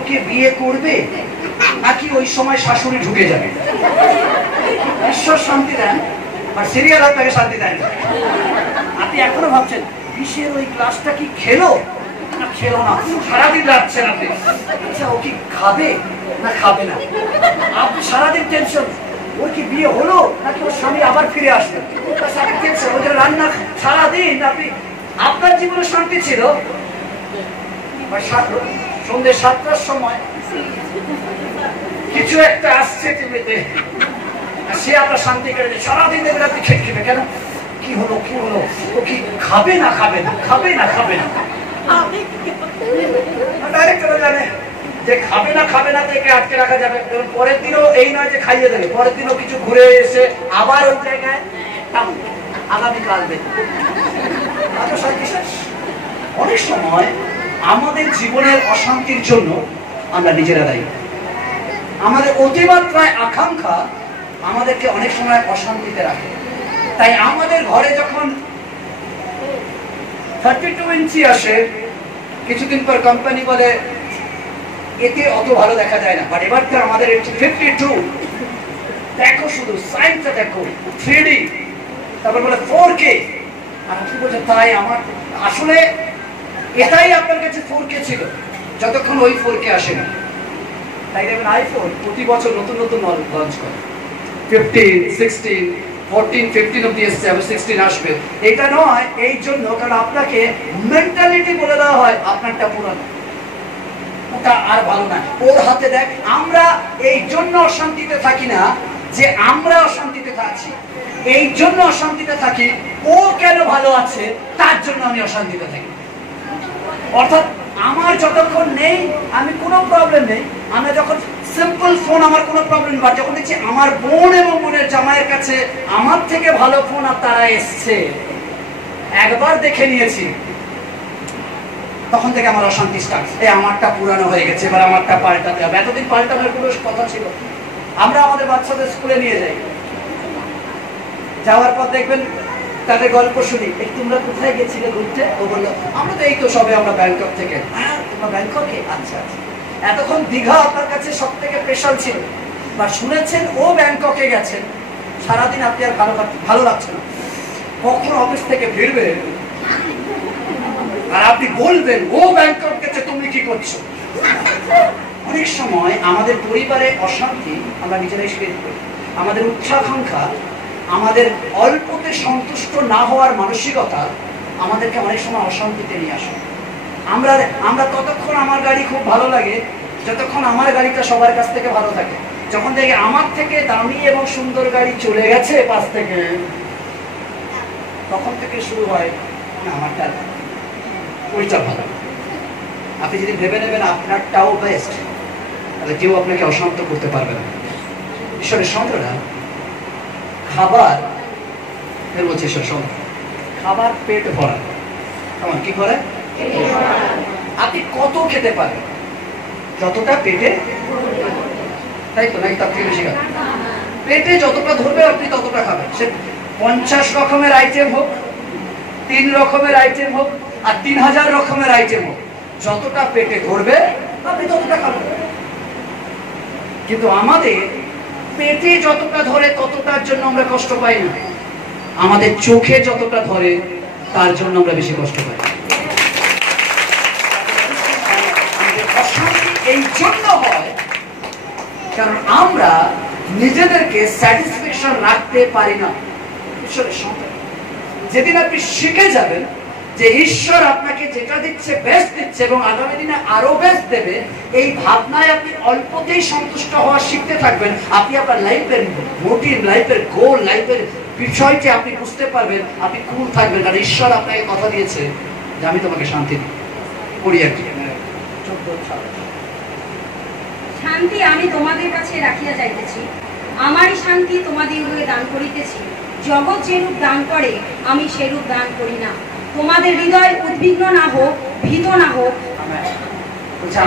ওকে বিয়ে করবে নাকি ওই সময় শাশুড়ি ঢুকে যাবে? ঈশ্বর শান্তি দেন, আর সিরিয়াল আপনাকে শান্তি দেন। আপনি এখনো ভাবছেন বিষের ওই গ্লাসটা কি খেলো না খেলো না, সারাদিন রাখছেন আপনি। আচ্ছা ও কি খাবে না খাবে না, আপনি সারাদিন টেনশন, ওর কি বিয়ে হলো নাকি ওর স্বামী আবার ফিরে আসবে, ওদের রান্না সারাদিন। আপনি আপনার জীবনে শান্তি ছিল, সন্ধ্যে 7টার সময় কিছু একটা আসছে টিভিতে, সে আপনার শান্তি কেড়ে সারাদিন দেখবেন আপনি খেটে কেন, কি হলো ও কি খাবে না খাবে না, খাবে না খাবে না। ডাইরেক্টর জানে যে খাবে না থেকে আটকে রাখা যাবে। পরের দিনও এই নয় যে খাইয়ে দেবে, পরের দিনও কিছু ঘুরে এসে আবার ওই জায়গায় আগামীকাল দেবে। অনেক সময় আমাদের জীবনের অশান্তির জন্য আমরা নিজেরা দায়ী। আমাদের অতিমাত্রায় আকাঙ্ক্ষা আমাদেরকে অনেক সময় অশান্তিতে রাখে। তাই আমাদের ঘরে যখন 32 ইঞ্চি আসে, কিছুদিন পর কোম্পানি বলে এতে অত ভালো দেখা যায় না, বাট এবার তো আমাদের 52। দেখো শুধু সাইজটা দেখো, 3D, তারপর বলে 4K। আর কি বলছে তাই আমার আসলে এটাই আপনার কাছে 4K ছিল যতক্ষণ ওই 4K আসে না। তাই দেখবেন আইফোন প্রতি বছর নতুন লঞ্চ করে, 15, 16, 14, 15 অব্দি এসছে, আবার 16 আসবে। এটা নয় এই জন্য কারণ আপনাকে মেন্টালিটি বলে দেওয়া হয় আপনারটা পুরানো, ওটা আর ভালো না, ওর হাতে দেখ। আমরা এই জন্য অশান্তিতে থাকি না যে আমরা অশান্তিতে থাকছি, এই জন্য অশান্তিতে থাকি ও কেন ভালো আছে তার জন্য আমি অশান্তিতে থাকি। অর্থাৎ আমার যতক্ষণ নেই আমি কোনো প্রবলেম নেই, আমরা যখন সিম্পল ফোন আমার কোনো প্রবলেম, বা যখন দেখছি আমার বোন এবং বোনের জামাইয়ের কাছে আমার থেকে ভালো ফোন আর তারা এসছে, একবার দেখে নিয়েছি, তখন থেকে আমার অশান্তি স্টার্ট। এই আমারটা পুরানো হয়ে গেছে, এবার আমারটা পাল্টাতে হবে। এতদিন পাল্টানোর কোনো কথা ছিল? আমরা আমাদের বাচ্চাদের স্কুলে নিয়ে যাই, যাওয়ার পর দেখবেন তাদের গল্প শুনি, এই তোমরা কোথায় গেছিলে ঘুরতে? ও বললো আমরা তো এই তো সবে আমরা ব্যাংকক থেকে। হ্যাঁ তোমরা ব্যাংককে? আচ্ছা আচ্ছা। এতক্ষণ দীঘা আপনার কাছে সব থেকে স্পেশাল ছিল, বা শুনেছেন ও ব্যাংককে গেছেন, সারাদিন আপনি আর ভালো লাগছে না, কখন অফিস থেকে ফিরবে আর আপনি বলবেন ও ব্যাংকক গেছে, তুমি কি করছো? অনেক সময় আমাদের পরিবারে অশান্তি আমরা নিজেরাই ক্রিয়েট করি। আমাদের উচ্চাকাঙ্ক্ষা, আমাদের অল্পতে সন্তুষ্ট না হওয়ার মানসিকতা আমাদেরকে অনেক সময় অশান্তিতে নিয়ে আসে। আমরা ততক্ষণ আমার গাড়ি খুব ভালো লাগে যতক্ষণ আমার গাড়িটা সবার কাছ থেকে ভালো থাকে। যখন দেখি আমার থেকে দামি এবং সুন্দর গাড়ি চলে গেছে পাশ থেকে, তখন থেকে শুরু হয় আমারটা ওইটা ভালো। আপনি যদি ভেবে নেবেন আপনারটাও বেস্ট, তাহলে কেউ আপনাকে অশান্ত করতে পারবে না। ঈশ্বরের সন্তানরা খাবার বলছে, ঈশ্বর সন্তান খাবার পেট ভরা, কেমন কি করে? আপনি কত খেতে পারেন? যতটা পেটে, তাই তো নাকি তার থেকে বেশি খাবেন? পেটে যতটা ধরবে আপনি ততটা খাবেন। সে 50 রকমের আইটেম হোক, 3 রকমের আইটেম হোক, আর 3000 রকমের আইটেম হোক, যতটা পেটে ধরবে আপনি ততটা খাবেন। কিন্তু আমাদের পেটে যতটা ধরে ততটার জন্য আমরা কষ্ট পাই না, আমাদের চোখে যতটা ধরে তার জন্য আমরা বেশি কষ্ট পাই। অশান্তি এই জন্য হয় কারণ আমরা নিজেদেরকে স্যাটিসফ্যাকশন রাখতে পারি না। ঈশ্বরের সন্তান, যেদিন আপনি শিখে যাবেন যে ঈশ্বর আপনাকে যেটা দিচ্ছে বেস্ট দিচ্ছে এবং আগামী দিনে আরো বেস্ট দেবে, এই ভাবনায় আপনি অল্পতেই সন্তুষ্ট হওয়া শিখতে থাকবেন। আপনি আপনার লাইফের মোটিভ, লাইফের গোল, লাইফের বিষয়টি আপনি বুঝতে পারবেন, আপনি কুল থাকবেন। কারণ ঈশ্বর আপনাকে কথা দিয়েছে যে আমি তোমাকে শান্তি দিই। পড়ি আর কি, শান্তি আমি তোমাদের কাছে রাখিয়া যাইতেছি, আমারই শান্তি তোমাদিগকে দান করিতেছি। জগৎ যেরূপ দান করে আমি সেরূপ দান করি না। তোমাদের হৃদয় উদ্বিগ্ন না হোক, ভীত না হোক।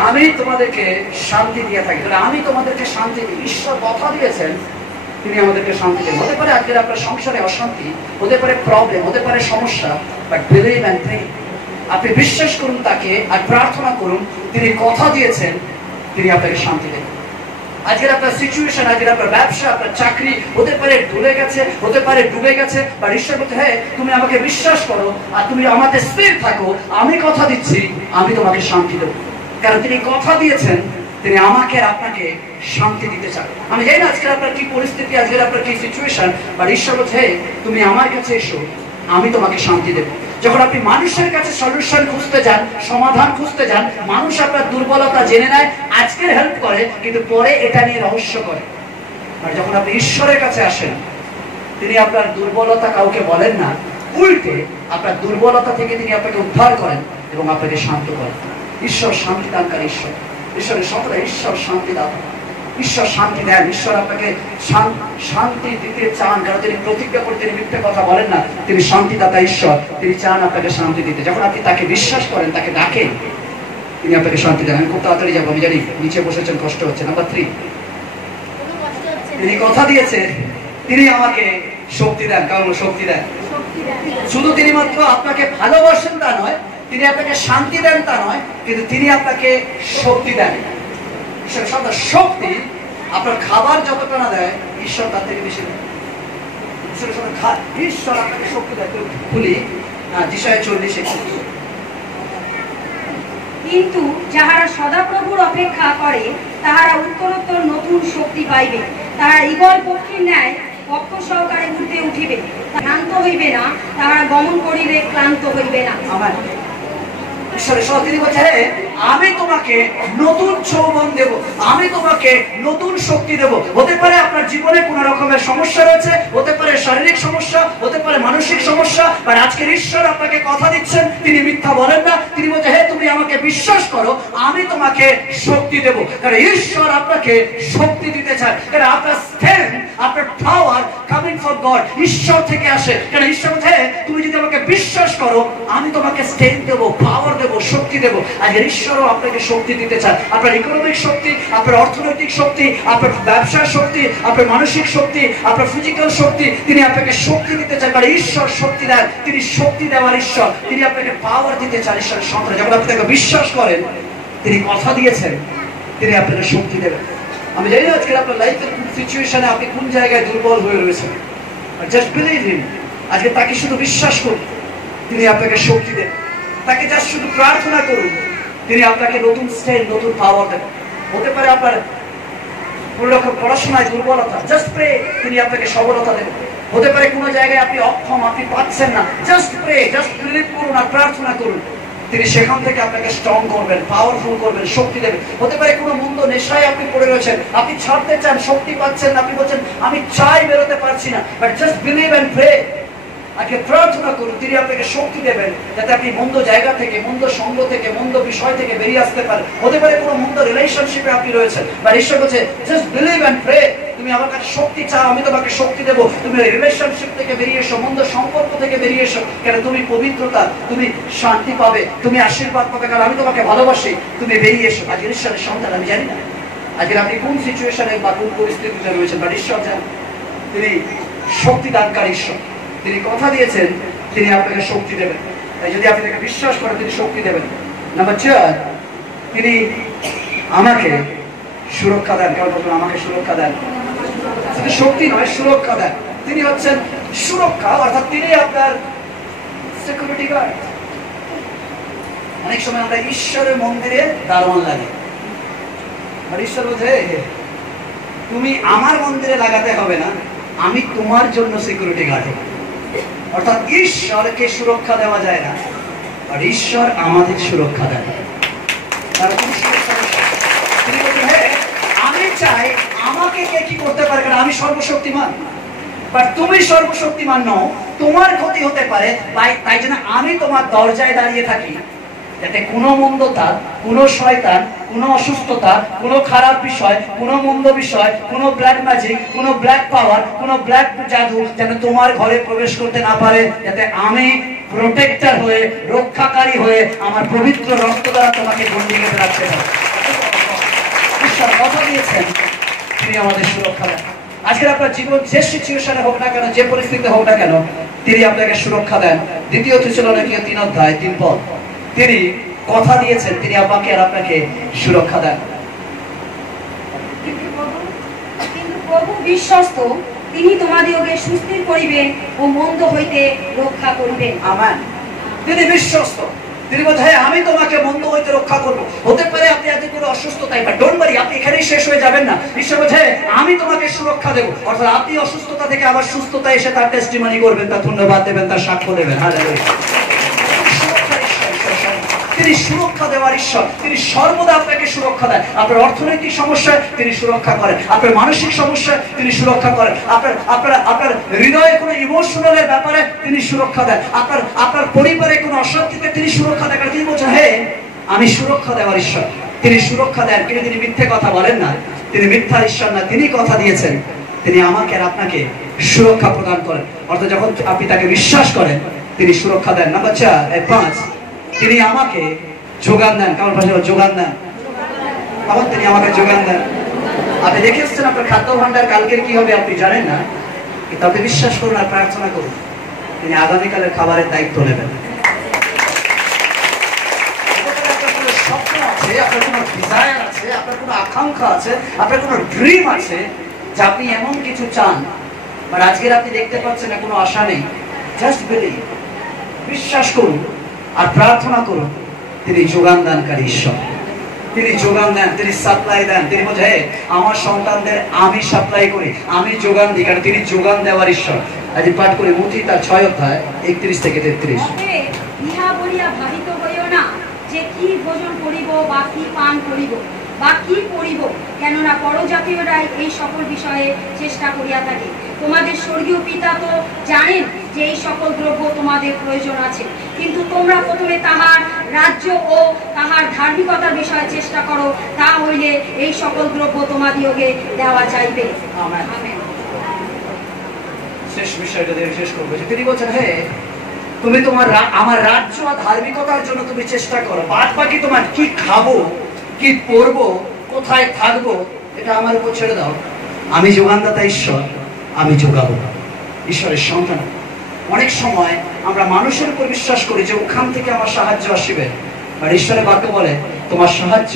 আমি তোমাদেরকে শান্তি দিয়ে থাকি, আমি তোমাদেরকে শান্তি দিই। ঈশ্বর কথা দিয়েছেন, তিনি আমাদেরকে শান্তি দেন। হতে পারে আজকের আপনার সংসারে অশান্তি, হতে পারে প্রবলেম, হতে পারে সমস্যা, বাট বিলিভ এন্ড প্রে। আপনি বিশ্বাস করুন তাকে আর প্রার্থনা করুন, তিনি কথা দিয়েছেন, তিনি আপনাকে শান্তি দেন। আজকের আপনার সিচুয়েশন, আজকের আপনার ব্যবসা, আপনার চাকরি হতে পারে ডুবে গেছে, হতে পারে ডুবে গেছে, বা ঈশ্বর বলতে হ্যাঁ তুমি আমাকে বিশ্বাস করো আর তুমি আমাকে স্থির থাকো, আমি কথা দিচ্ছি আমি তোমাকে শান্তি দেবো। কারণ তিনি কথা দিয়েছেন, তিনি আমাকে আপনাকে শান্তি দিতে চান। আমি জানি না আজকের আপনার কি পরিস্থিতি, আজকের আপনার কি সিচুয়েশন, বাট ঈশ্বর বলছে তুমি আমার কাছে এসো, আমি তোমাকে শান্তি দেবো। যখন আপনি মানুষের কাছে সলিউশন খুঁজতে যান, সমাধান খুঁজতে যান, মানুষ আপনার দুর্বলতা জেনে নেয়, আজকের হেল্প করে কিন্তু পরে এটা নিয়ে রহস্য করে। আর যখন আপনি ঈশ্বরের কাছে আসেন, তিনি আপনার দুর্বলতা কাউকে বলেন না, উল্টে আপনার দুর্বলতা থেকে তিনি আপনাকে উদ্ধার করেন এবং আপনাকে শান্ত করেন। ঈশ্বর শান্তি দানকারী ঈশ্বর, ঈশ্বরের সন্তান, ঈশ্বর শান্তি দাতা, ঈশ্বর শান্তি দেন। ঈশ্বর আপনাকে শান্তি দিতে চান, কারণ তিনি প্রতিজ্ঞা করে, তিনি মিথ্যে কথা বলেন না, তিনি শান্তিদাতা ঈশ্বর, তিনি চান আপনাকে শান্তি দিতে। যখন আপনি তাকে বিশ্বাস করেন, তাকে ডাকেন, তিনি আপনাকে শান্তি দেন। আমি খুব তাড়াতাড়ি যাবো, আমি জানি নিচে বসেছেন, কষ্ট হচ্ছে। নাম্বার 3, তিনি কথা দিয়েছেন, তিনি আমাকে শক্তি দেন। কারণ শক্তি দেন, শুধু তিনি মাত্র আপনাকে ভালোবাসেন তা নয়, তিনি আপনাকে শান্তি দেন তা নয়, কিন্তু তিনি আপনাকে শক্তি দেন। ঈশ্বরের সন্তান, শক্তি আপনার খাবার যতটা না দেয়, ঈশ্বর তার থেকে বেশি দেয়। ঈশ্বর আপনাকে শক্তি দেয়। বলি যিশায়া 40:31, কিন্তু যাহারা সদাপ্রভুর অপেক্ষা করে তাহারা উত্তরোত্তর নতুন শক্তি পাইবে, তাহারা ঈগল পক্ষীর ন্যায় পক্ষ সহকারে উঠে উঠিবে, ক্লান্ত হইবে না, তাহারা গমন করিলে ক্লান্ত হইবে না। ঈশ্বরের সন্তান, তিনি বলছে আমি তোমাকে নতুন যৌবন দেব, আমি তোমাকে নতুন শক্তি দেব। হতে পারে আপনার জীবনে কোন রকমের সমস্যা রয়েছে, হতে পারে শারীরিক সমস্যা, হতে পারে মানসিক সমস্যা, আর আজকের ঈশ্বর আপনাকে কথা দিচ্ছেন, তিনি মিথ্যা বলেন না। তিনি বলছে তুমি আমাকে বিশ্বাস করো, আমি তোমাকে শক্তি দেব। কারণ ঈশ্বর আপনাকে শক্তি দিতে চায়, কারণ আপনার স্ট্রেংথ, আপনার পাওয়ার কামিং ফ্রম গড, ঈশ্বর থেকে আসে। কারণ ঈশ্বর বলছে তুমি যদি আমাকে বিশ্বাস করো, আমি তোমাকে স্ট্রেংথ দেবো, পাওয়ার দেবো, শক্তি দেবো। আজকের ঈশ্বরও আপনাকে শক্তি দিতে চান। আপনার ইকোনমিক শক্তি, আপনার অর্থনৈতিক শক্তি, আপনার ব্যবসার শক্তি, আপনার মানসিক শক্তি, আপনার ফিজিক্যাল শক্তি, তিনি আপনাকে শক্তি দিতে চান। কারণ ঈশ্বর শক্তি দেন, তিনি শক্তি দেওয়ার ঈশ্বর, তিনি আপনাকে পাওয়ার দিতে চান। ঈশ্বরের সন্তান, যখন আপনি তাকে বিশ্বাস করেন, তিনি কথা দিয়েছেন, তিনি আপনাকে শক্তি দেবেন। আমি জানি না আজকের আপনার লাইফের সিচুয়েশনে আপনি কোন জায়গায় দুর্বল হয়ে রয়েছেন, জাস্ট বিলিভ হিম। আজকে তাকে শুধু বিশ্বাস করুন, তিনি আপনাকে শক্তি দেন। তাকে জাস্ট শুধু প্রার্থনা করুন, তিনি আপনাকে নতুন স্ট্রেংথ, নতুন পাওয়ার দেবেন। হতে পারে আপনার কোন রকম পড়াশোনায় দুর্বলতা, জাস্ট প্রে, তিনি আপনাকে সবলতা দেবেন। হতে পারে কোনো জায়গায় আপনি অক্ষম, আপনি পাচ্ছেন না, জাস্ট প্রে, জাস্ট বিলিভ করুন আর প্রার্থনা করুন, তিনি সেখান থেকে আপনাকে স্ট্রং করবেন, পাওয়ারফুল করবেন, শক্তি দেবেন। হতে পারে কোনো মন্দ নেশায় আপনি পড়ে রয়েছেন, আপনি ছাড়তে চান, শক্তি পাচ্ছেন না, আপনি বলছেন আমি চাই, বেরোতে পারছি না, but just believe and pray, আজকে প্রার্থনা করুন, তিনি আপনাকে শক্তি দেবেন যাতে আপনি মন্দ জায়গা থেকে, মন্দ সঙ্গ থেকে, মন্দ বিষয় থেকে বেরিয়ে আসতে পারেন। হতে পারে কোনো মন্দ রিলেশনশিপে আপনি রয়েছেন, বা ঈশ্বর বলছে জাস্ট বিলিভ এন্ড প্রে, তুমি আমার কাছে শক্তি চাও, আমি তোমাকে শক্তি দেবো, তুমি রিলেশনশিপ থেকে বেরিয়ে এসো, মন্দ সম্পর্ক থেকে বেরিয়ে এসো, কেন তুমি পবিত্রতা, তুমি শান্তি পাবে, তুমি আশীর্বাদ পাবে, কারণ আমি তোমাকে ভালোবাসি, তুমি বেরিয়ে এসো। আজকের ঈশ্বরের সন্তান, আমি জানি না আজকে আপনি কোন সিচুয়েশনে বা কোন পরিস্থিতিতে রয়েছেন, বাট ঈশ্বর জানেন, তিনি শক্তি দানকারী ঈশ্বর, তিনি কথা দিয়েছেন তিনি আপনাকে শক্তি দেবেন। তাই যদি আপনি তাকে বিশ্বাস করেন, তিনি শক্তি দেবেন। নাম্বার 4, তিনি আমাকে সুরক্ষা দেন। কারণ বলবেন আমাকে সুরক্ষা দেন, শুধু শক্তি নয়, সুরক্ষা দেন। তিনি হচ্ছেন সুরক্ষা, অর্থাৎ তিনি আপনার সিকিউরিটি গার্ড। অনেক সময় আমরা ঈশ্বরের মন্দিরে দারোয়ান লাগে, আর ঈশ্বর বলছে তুমি আমার মন্দিরে লাগাতে হবে না, আমি তোমার জন্য সিকিউরিটি গার্ড। অর্থাৎ ঈশ্বরকে সুরক্ষা দেওয়া যায় না, আর ঈশ্বর আমাদের সুরক্ষা দেয়। আমি চাই আমাকে কে কি করতে পারে, কারণ আমি সর্বশক্তিমান, বাট তুমি সর্বশক্তিমান নও, তোমার ক্ষতি হতে পারে, তাই জন্য আমি তোমার দরজায় দাঁড়িয়ে থাকি, যাতে কোনো মন্দতা, কোনো শয়তান, কোনো অসুস্থতা, কোনো খারাপ বিষয়, কোনো মন্দ বিষয়, কোনো ব্ল্যাক ম্যাজিক, কোনো ব্ল্যাক পাওয়ার, কোনো ব্ল্যাক জাদু যেন তোমার ঘরে প্রবেশ করতে না পারে, যাতে আমি প্রোটেক্টর হয়ে, রক্ষাকারী হয়ে, আমার পবিত্র রক্ত দ্বারা তোমাকে বন্দী করে রাখতে পারি। ঈশ্বর কথা দিয়েছেন, তিনি আমাদের সুরক্ষা দেন। আজকের আপনার জীবন যে সিচুয়েশনে হোক না কেন, যে পরিস্থিতিতে হোক না কেন, তিনি আপনাকে সুরক্ষা দেন। 2 থেসলোনিকীয় 3:3 তিনি কথা দিয়েছেন, তিনি আমাকে আর আপনাকে সুরক্ষা দেন। কিন্তু প্রভু বিশ্বস্ত, তিনি তোমাদিগকে সুস্থির করিবেন ও মন্দ হইতে রক্ষা করিবেন। আমেন। তিনি বিশ্বস্ত, তিনি বলছেন হ্যাঁ আমি তোমাকে মন্দ হইতে রক্ষা করবো। হতে পারে আপনি আজকে কোনো অসুস্থতায়, বা ডোন্ট ওয়ারি, আপনি এখানেই শেষ হয়ে যাবেন না। ঈশ্বর বলছে আমি তোমাকে সুরক্ষা দেবো, অর্থাৎ আপনি অসুস্থতা থেকে আবার সুস্থতা এসে তার টেস্টিমনি করবেন, তার ধন্যবাদ দেবেন, তার সাক্ষ্য দেবেন। হালেলুয়া। তিনি সুরক্ষা দেওয়ার ঈশ্বর, তিনি সর্বদা আপনাকে সুরক্ষা দেন। আপনার অর্থনৈতিক সমস্যায় তিনি সুরক্ষা করেন, আপনার মানসিক সমস্যায় তিনি সুরক্ষা করেন, আপনার হৃদয়ে কোনো ইমোশনালের ব্যাপারে তিনি সুরক্ষা দেন, আপনার পরিবারে কোনো অশান্তিতে তিনি সুরক্ষা দেন। তিনি বলছেন হে আমি সুরক্ষা দেওয়ার ঈশ্বর, তিনি সুরক্ষা দেন। কিন্তু তিনি মিথ্যে কথা বলেন না, তিনি মিথ্যার ঈশ্বর না, তিনি কথা দিয়েছেন তিনি আমাকে আর আপনাকে সুরক্ষা প্রদান করেন। অর্থাৎ যখন আপনি তাকে বিশ্বাস করেন, তিনি সুরক্ষা দেন। নাম্বার 5, তিনি আমাকে যোগান দেন। কারণ ভাষা যোগান দেন, আবার তিনি আমাকে যোগান দেন। আপনি দেখে এসছেন আপনার খাদ্য ভান্ডার কালকের কি হবে আপনি জানেন না, কিন্তু আপনি বিশ্বাস করুন আর প্রার্থনা করুন, তিনি আগামীকালের খাবারের দায়িত্ব নেবেন। স্বপ্ন আছে, আপনার কোনো ডিজায়ার আছে, আপনার কোনো আকাঙ্ক্ষা আছে, আপনার কোনো ড্রিম আছে, যে আপনি এমন কিছু চান, বাট আজকের আপনি দেখতে পাচ্ছেন না, কোনো আশা নেই। জাস্ট বিলিভ, বিশ্বাস করুন আর প্রার্থনা করুন, তিনি যোগান দানকারী ঈশ্বর, তিনি যোগান দেন, তিনি সাপ্লাই দেন। তিনি বলছে আমার সন্তানদের আমি সাপ্লাই করি, আমি যোগান দিই, কারণ তিনি যোগান দেওয়ার ঈশ্বর। আজ পাঠ করি মথি তার 6:31-33। ইহা বলিয়া ভাবিত হইও না যে কি ভোজন করিব বা কি পান করিব বা কি পরিব, কেননা পরজাতীয়রাই এই সকল বিষয়ে চেষ্টা করিয়া থাকে। তোমাদের স্বর্গীয় পিতা তো জানেন যে এই সকল দ্রব্য তোমাদের প্রয়োজন আছে, কিন্তু তোমরা প্রথমে তাহার রাজ্য ও তাহার ধার্মিকতার বিষয়ে চেষ্টা করো, তা হইলে এই সকল দ্রব্য তোমাদিগকে দেওয়া যাইবে। আমেন। শেষ বিষয়টা দিয়ে শেষ করবো। তিনি বলছেন হে তুমি তোমার আমার রাজ্য আর ধার্মিকতার জন্য তুমি চেষ্টা করো, বাদ বাকি তোমার কি খাবো, কি পরবো, কোথায় থাকবো, এটা আমার উপর ছেড়ে দাও। আমি যোগানদাতা ঈশ্বর, আমি যোগাবো। ঈশ্বরের সন্তান। অনেক সময় আমরা মানুষের উপর বিশ্বাস করি যে ওখান থেকে আমার সাহায্য আসবে, আর ঈশ্বরের বাক্য বলে তোমার সাহায্য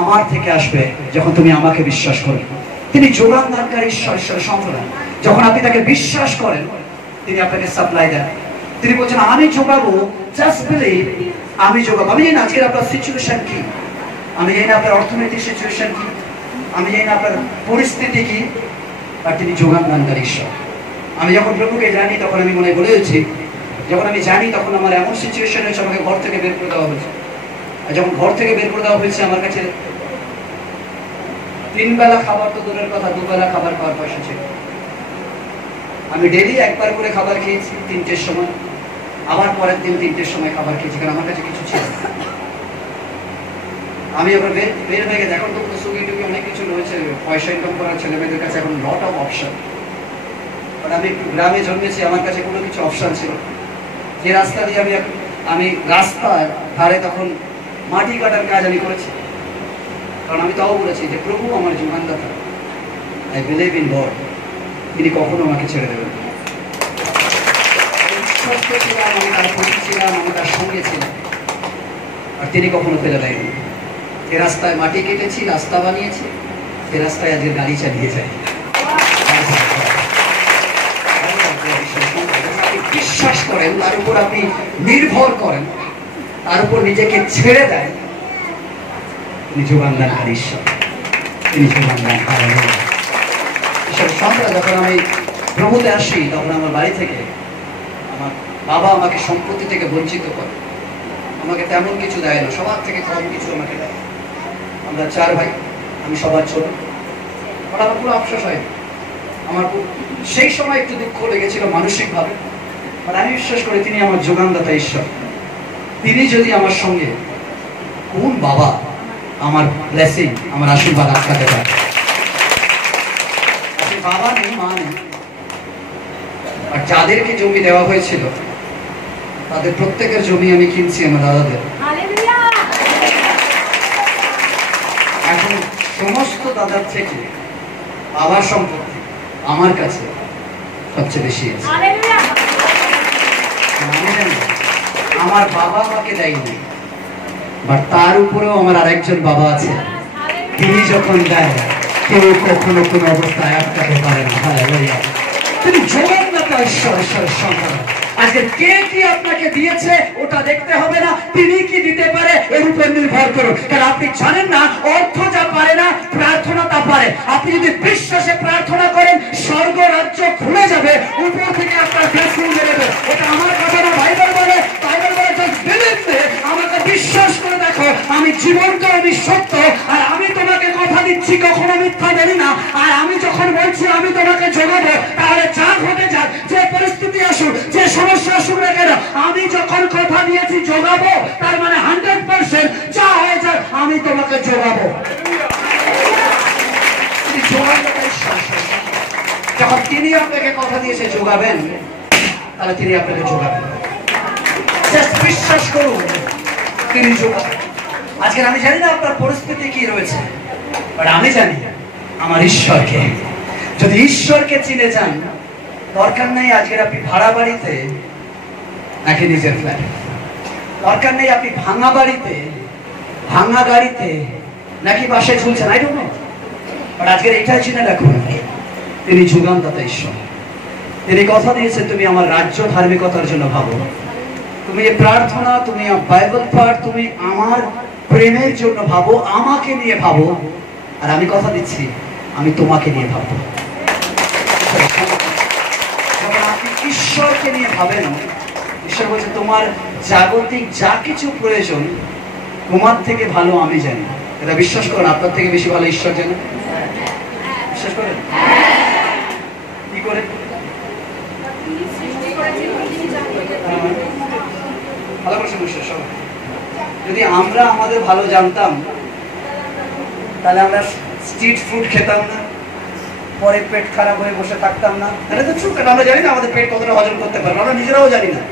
আমার থেকে আসবে যখন তুমি আমাকে বিশ্বাস করবে। তিনি যোগান দানকারী ঈশ্বর, ঈশ্বরের সন্তান। যখন আপনি তাকে বিশ্বাস করেন, তিনি আপনাকে সাপ্লাই দেন। তিনি বলছেন আমি যোগাবো, জাস্ট বিলিভ আমি যোগাবো। আমি জানি না আজকের আপনার সিচুয়েশন কি, আমি জানি না আপনার অর্থনৈতিক সিচুয়েশন কি, আমি জানি না আপনার পরিস্থিতি কি, আর তিনি যোগান দানকারী ঈশ্বর। আমি যখন প্রভুকে জানি তখন আমি মনে বলেছি, যখন আমি জানি তখন আমার এমন সিচুয়েশন হয়েছে আমাকে ঘর থেকে বের করে দেওয়া হয়েছে। আর যখন ঘর থেকে বের করে দেওয়া হয়েছে আমার কাছে 3 বেলা খাবার তো দূরের কথা, 2 বেলা খাবার খাওয়ার পয়সা ছিল। আমি ডেলি একবার করে খাবার খেয়েছি 3টের সময়, আবার পরের দিন 3টের সময় খাবার খেয়েছি, কারণ আমার কাছে কিছু ছিল না। আমি আবার বের হয়ে গেছে। এখন তো সুইগি টুগি অনেক কিছু রয়েছে, পয়সা ইনকাম করার ছেলে মেয়েদের কাছে এখন লট অফ অপশন। বাট আমি একটু গ্রামে জন্মেছি, আমার কাছে কোনো কিছু অপশন ছিল। যে রাস্তা দিয়ে আমি রাস্তার ধারে তখন মাটি কাটার কাজ আমি করেছি, কারণ আমি তাও বলেছি যে প্রভু আমার যোগানদাতা, আই বিলিভ ইন গড, তিনি কখনো আমাকে ছেড়ে দেবেন। ছিলাম, আমি তার প্রতি ছিলাম, আমি তার সঙ্গে ছিলাম, আর তিনি কখনো ফেলে দেয়নি। যে রাস্তায় মাটি কেটেছি, রাস্তা বানিয়েছি, সে রাস্তায় আজকে গাড়ি চালিয়ে যাই। বিশ্বাস করেন, তার উপর আপনি নির্ভর করেন, তার উপর নিজেকে ছেড়ে দেন, তিনি যোগান দানকারী ঈশ্বর, তিনি যোগান দান। ঈশ্বর সন্তান, যখন আমি প্রভুতে আসি তখন আমার বাড়ি থেকে আমার বাবা আমাকে সম্পত্তি থেকে বঞ্চিত করে, আমাকে তেমন কিছু দেয় না, সবার থেকে কম কিছু আমাকে দেয়। আমরা 4 ভাই, আমি সবার ছোট। ওটা আমার পুরো আফসোস হয়, আমার সেই সময় একটু দুঃখ লেগেছিল মানসিকভাবে। আর আমি বিশ্বাস করি তিনি আমার যোগানদাতা ঈশ্বর। তিনি যদি আমার সঙ্গে, কোন বাবা আমার ব্লেসিং, আমার আশীর্বাদ আটকাতে পারে? বাবা নেই, মা নেই, আর যাদেরকে জমি দেওয়া হয়েছিল তাদের প্রত্যেকের জমি আমি কিনছি আমার দাদাদের। এখন সমস্ত দাদার থেকে বাবার সম্পত্তি আমার কাছে সবচেয়ে বেশি আছে। আমার বাবা আমাকে দেয়নি, বাট তার উপরেও আমার আরেকজন বাবা আছে, তিনি যখন দেয় কেউ কখনো কোনো অবস্থায় আটকাতে পারে না। হালেলুয়া। তিনি যোগানদাতা ঈশ্বর, ঈশ্বরের সন্তান। আজকে কে কি আপনাকে দিয়েছে ওটা দেখতে হবে না, তিনি কি দিতে পারে এর উপর নির্ভর করুন। কারণ আপনি জানেন না, অর্থ যা পারে না প্রার্থনা তা পারে। আপনি যদি বিশ্বাসে প্রার্থনা করেন, স্বর্গ রাজ্য খুলে যাবে, উপর থেকে আপনার ব্লেসিং বেরোবে। এটা আমার কথা না, বাইবেল বলে, বাইবেল বলে জাস্ট বিলিভ মি, আমাকে বিশ্বাস করে দেখো, আমি জীবন্ত, আমি সত্য, আর আমি তোমাকে কথা দিচ্ছি কখনো মিথ্যা বলি না। আর আমি যখন বলছি আমি তোমাকে যোগাবো, তাহলে যা ঘটে যাক, যে পরিস্থিতি আসুক, যে সমস্যা আসুক না কেন, আমি যখন কথা দিয়েছি যোগাবো, তার মানে 100% যা হয়ে যাক আমি তোমাকে যোগাবো। যখন তিনি আপনাকে কথা দিয়েছে যোগাবেন, তাহলে তিনি আপনাকে যোগাবেন। বিশ্বাস করুন, তিনি যোগাবেন। আজকে আমি জানি না আপনার পরিস্থিতি কি রয়েছে, বাট আমি জানি আমার ঈশ্বরকে। যদি ঈশ্বরকে চিনে যান, দরকার নেই আজকের আপনি ভাড়া বাড়িতে নাকি নিজের ফ্ল্যাটে, দরকার নেই আপনি ভাঙা বাড়িতে, ভাঙা গাড়িতে নাকি বাসে ঝুলছেন, আই ডোন্ট নো, বাট আজকের এইটা চিনে রাখুন, তিনি যোগানদাতা ঈশ্বর। তিনি কথা দিয়েছেন, তুমি আমার রাজ্য ধার্মিকতার জন্য ভাবো, তুমি এই প্রার্থনা, তুমি বাইবেল পাঠ, তুমি আমার প্রেমের জন্য ভাবো, আমাকে নিয়ে ভাবো, আর আমি কথা দিচ্ছি আমি তোমাকে নিয়ে ভাববো। যখন আপনি ঈশ্বরকে নিয়ে ভাবেন, ঈশ্বর বলছে তোমার জাগতিক যা কিছু প্রয়োজন তোমার থেকে ভালো আমি জানি। এটা বিশ্বাস করেন, আপনার থেকে বেশি ভালো ঈশ্বর জানে। বিশ্বাস করেন? কি করে? ভালো করছে বিশ্বাস। যদি আমরা আমাদের ভালো জানতাম, তাহলে আমরা স্ট্রিট ফুড খেতাম না, পরে পেট খারাপ হয়ে বসে থাকতাম না। এটা তো ট্রু, কারণ আমরা জানি না আমাদের পেট কতটা হজম করতে পারবে, আমরা নিজেরাও জানি না।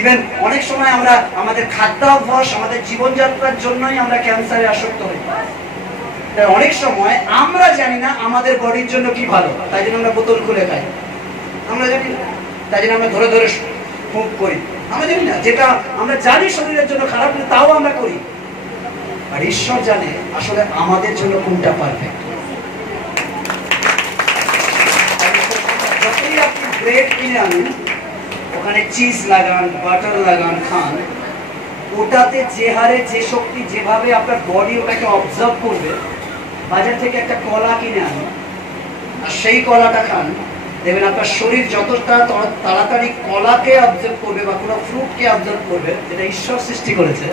ইভেন অনেক সময় আমরা আমাদের খাদ্যাভ্যাস, আমাদের জীবনযাত্রার জন্যই আমরা ক্যান্সারে আসক্ত হই। অনেক সময় আমরা জানি না আমাদের বডির জন্য কি ভালো, তাই জন্য আমরা বোতল খুলে খাই। আমরা জানি না, তাই জন্য আমরা ধরে ধরে ফুঁক করি। আমরা জানি না, যেটা আমরা জানি শরীরের জন্য খারাপ, তাও আমরা করি। আর ঈশ্বর জানে আসলে আমাদের জন্য কোনটা পারফেক্ট। যতই আপনি ব্রেড কিনে আনুন, ওখানে চিজ লাগান, বাটার লাগান, খান, ওটাতে যে হারে যে শক্তি যেভাবে আপনার বডি ওটাকে অবজার্ভ করবে, বাজার থেকে একটা কলা কিনে আনুন আর সেই কলাটা খান, দেখবেন আপনার শরীর যতটা তাড়াতাড়ি কলাকে অবজার্ভ করবে বা কোনো ফ্রুটকে অবজার্ভ করবে যেটা ঈশ্বর সৃষ্টি করেছে,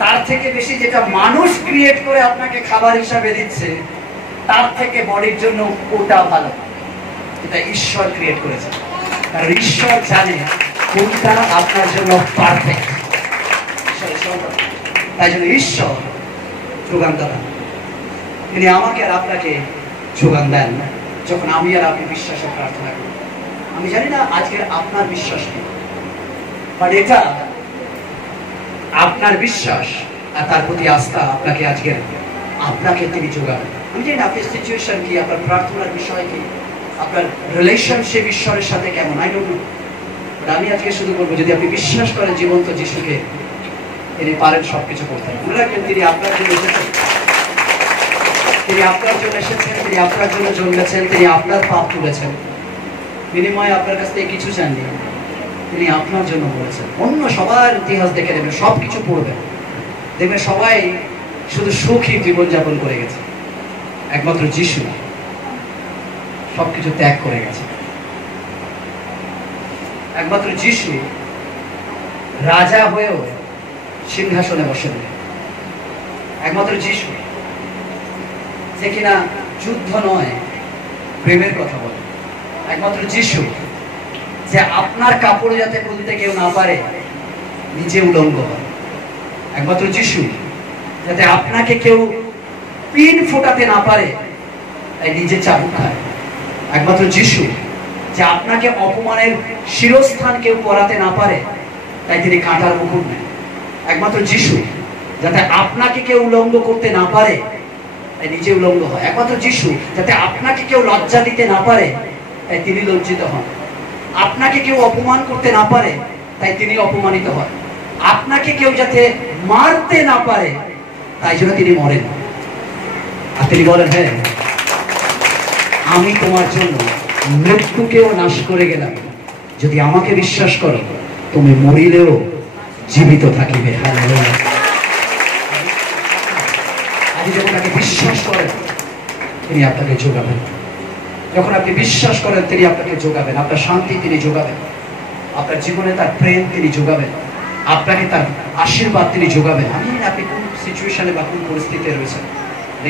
তার থেকে বেশি যেটা মানুষ ক্রিয়েট করে আপনাকে খাবার হিসাবে দিচ্ছে তার থেকে বডির জন্য ওটা ভালো। এটা ঈশ্বর ক্রিয়েট করেছে, কারণ ঈশ্বর জানে কোনটা আপনার জন্য পারফেক্ট। তাই জন্য ঈশ্বর যোগানদাতা, তিনি আমাকে আর আপনাকে যোগান দেন যখন আমি আর আপনি বিশ্বাসে প্রার্থনা করি। আমি জানি না আজকের আপনার বিশ্বাস কি, বাট এটা আপনার বিশ্বাস আর তার প্রতি আস্থা আপনাকে আজকের আপনাকে তিনি যোগাবেন। আমি জানি না আপনার সিচুয়েশন কি, আপনার প্রার্থনার বিষয় কি, আপনার রিলেশনশিপ ঈশ্বরের সাথে কেমন, আই ডোন্ট নো। বাট আমি আজকে শুধু বলবো, যদি আপনি বিশ্বাস করেন জীবন্ত যিশুকে, তিনি পারেন সবকিছু করতে। মনে রাখবেন তিনি আপনার জন্য এসেছেন, তিনি আপনার জন্য এসেছেন, তিনি আপনার জন্য জন্মেছেন, তিনি আপনার পাপ তুলেছেন, বিনিময়ে আপনার কাছ থেকে কিছু চাননি, তিনি আপনার জন্য বলেছেন। অন্য সবার ইতিহাস দেখে নেবেন, সবকিছু পড়বেন, দেখবেন সবাই শুধু সুখী জীবনযাপন করে গেছে, একমাত্র যিশু সবকিছু ত্যাগ করে গেছে। একমাত্র যিশু রাজা হয়েও সিংহাসনে বসেন। একমাত্র যিশু যে কিনা যুদ্ধ নয় প্রেমের কথা বলে। একমাত্র যিশু যে আপনার কাপড় যাতে খুলতে কেউ না পারে নিজে উলঙ্গ হয়। একমাত্র যিশু যাতে আপনাকে কেউ পিন ফোটাতে না পারে তাই নিজে চাবুক খায়। একমাত্র যিশু যে আপনাকে অপমানের শিরস্থান কেউ পরাতে না পারে তাই তিনি কাঁটার মুকুট নেন। একমাত্র যিশু যাতে আপনাকে কেউ উলঙ্গ করতে না পারে তাই নিজে উলঙ্গ হয়। একমাত্র যিশু যাতে আপনাকে কেউ লজ্জা দিতে না পারে তাই তিনি লজ্জিত হন। আপনাকে কেউ অপমান করতে না পারে তাই তিনি অপমানিত হন। আপনাকে কেউ যাতে মারতে না পারে তাই জন্য তিনি মরেন। আর তিনি বলেন, হ্যাঁ আমি তোমার জন্য মৃত্যুকেও নাশ করে গেলাম, যদি আমাকে বিশ্বাস করো তুমি মরিলেও জীবিত থাকিবে। হালেলুয়া। আজ যখন তাকে বিশ্বাস করেন তিনি আপনাকে যোগাবেন। যখন আপনি বিশ্বাস করেন তিনি আপনাকে যোগাবেন, আপনার শান্তি তিনি যোগাবেন, আপনার জীবনে তার প্রেম তিনি যোগাবেন, আপনাকে তার আশীর্বাদ তিনি যোগাবেন। আমি জানি আপনি কোন সিচুয়েশনে বা কোন পরিস্থিতিতে রয়েছেন।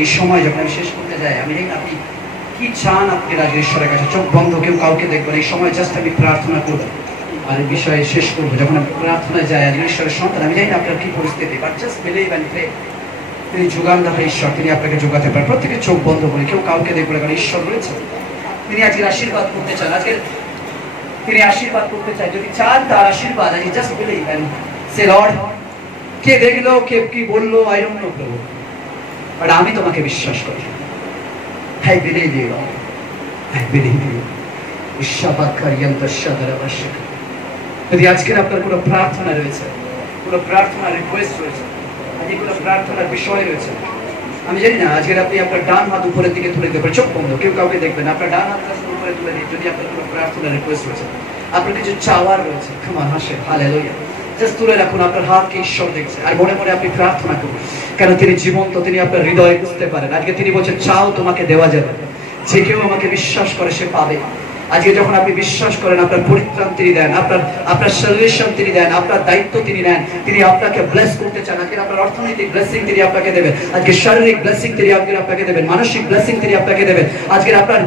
এই সময় যখন আমি শেষ করতে যাই, আমি জানি আপনি কি চান। আপনি রাজা ঈশ্বরের কাছে চোখ বন্ধ, কেউ কাউকে দেখবেন। এই সময় জাস্ট আমি প্রার্থনা করবেন আর এই বিষয়ে শেষ করবো। যখন আমি প্রার্থনায় যাই, আজ ঈশ্বরের সন্তান, আমি জানি না আপনার কি পরিস্থিতি, but just believe and pray. তিনি যোগানদাতা ঈশ্বর, তিনি আপনাকে যোগাতে পারেন। প্রত্যেকে চোখ বন্ধ করে, কেউ কাউকে দেখবে, কারণ ঈশ্বর রয়েছে। তিনি আজকের আশীর্বাদ করতে চান, আজকের তিনি আশীর্বাদ করতে চান। যদি চান তার আশীর্বাদ, আজ just believe and say lord, কে দেখলো কে কি বললো আই ডোন্ট নো প্রভু, বাট আমি তোমাকে বিশ্বাস করি। I believe you, Lord. I believe you. যদি আজকের আপনার কোনো প্রার্থনা রয়েছে, কোনো প্রার্থনার রিকোয়েস্ট রয়েছে, আজকে কোনো প্রার্থনার বিষয় রয়েছে, আমি জানি না আজকের আপনি আপনার ডান হাত উপরের দিকে তুলে দিতে পারেন, চোখ বন্ধ, কেউ কাউকে দেখবেন, আপনার ডান হাত উপরে তুলে দিন। যদি আপনার কোনো প্রার্থনার রিকোয়েস্ট রয়েছে, আপনার কিছু চাওয়ার রয়েছে, ক্ষমা হাসে হালেলুয়া, জাস্ট তুলে রাখুন। আপনার হাতকে ঈশ্বর দেখছে আর মনে মনে আপনি প্রার্থনা করুন, কেন তিনি জীবন্ত, তিনি আপনার হৃদয়ে বুঝতে পারেন। আজকে তিনি বলছেন, চাও তোমাকে দেওয়া যাবে, যে কেউ আমাকে বিশ্বাস করে সে পাবে। আজকে যখন আপনি বিশ্বাস করেন, আপনার পরিত্রাণ তিনি দেন, আপনার সলিউশন তিনি দেন, আপনার দায়িত্ব তিনি নেন। তিনি আপনাকে ব্লেস করতে চান। আজকে আপনার অর্থনৈতিক ব্লেসিং তিনি আপনাকে দেবেন, আজকে শারীরিক ব্লেসিং তিনি আপনাকে দেবেন, মানসিক ব্লেসিং তিনি আপনাকে দেবেন। আজকে আপনার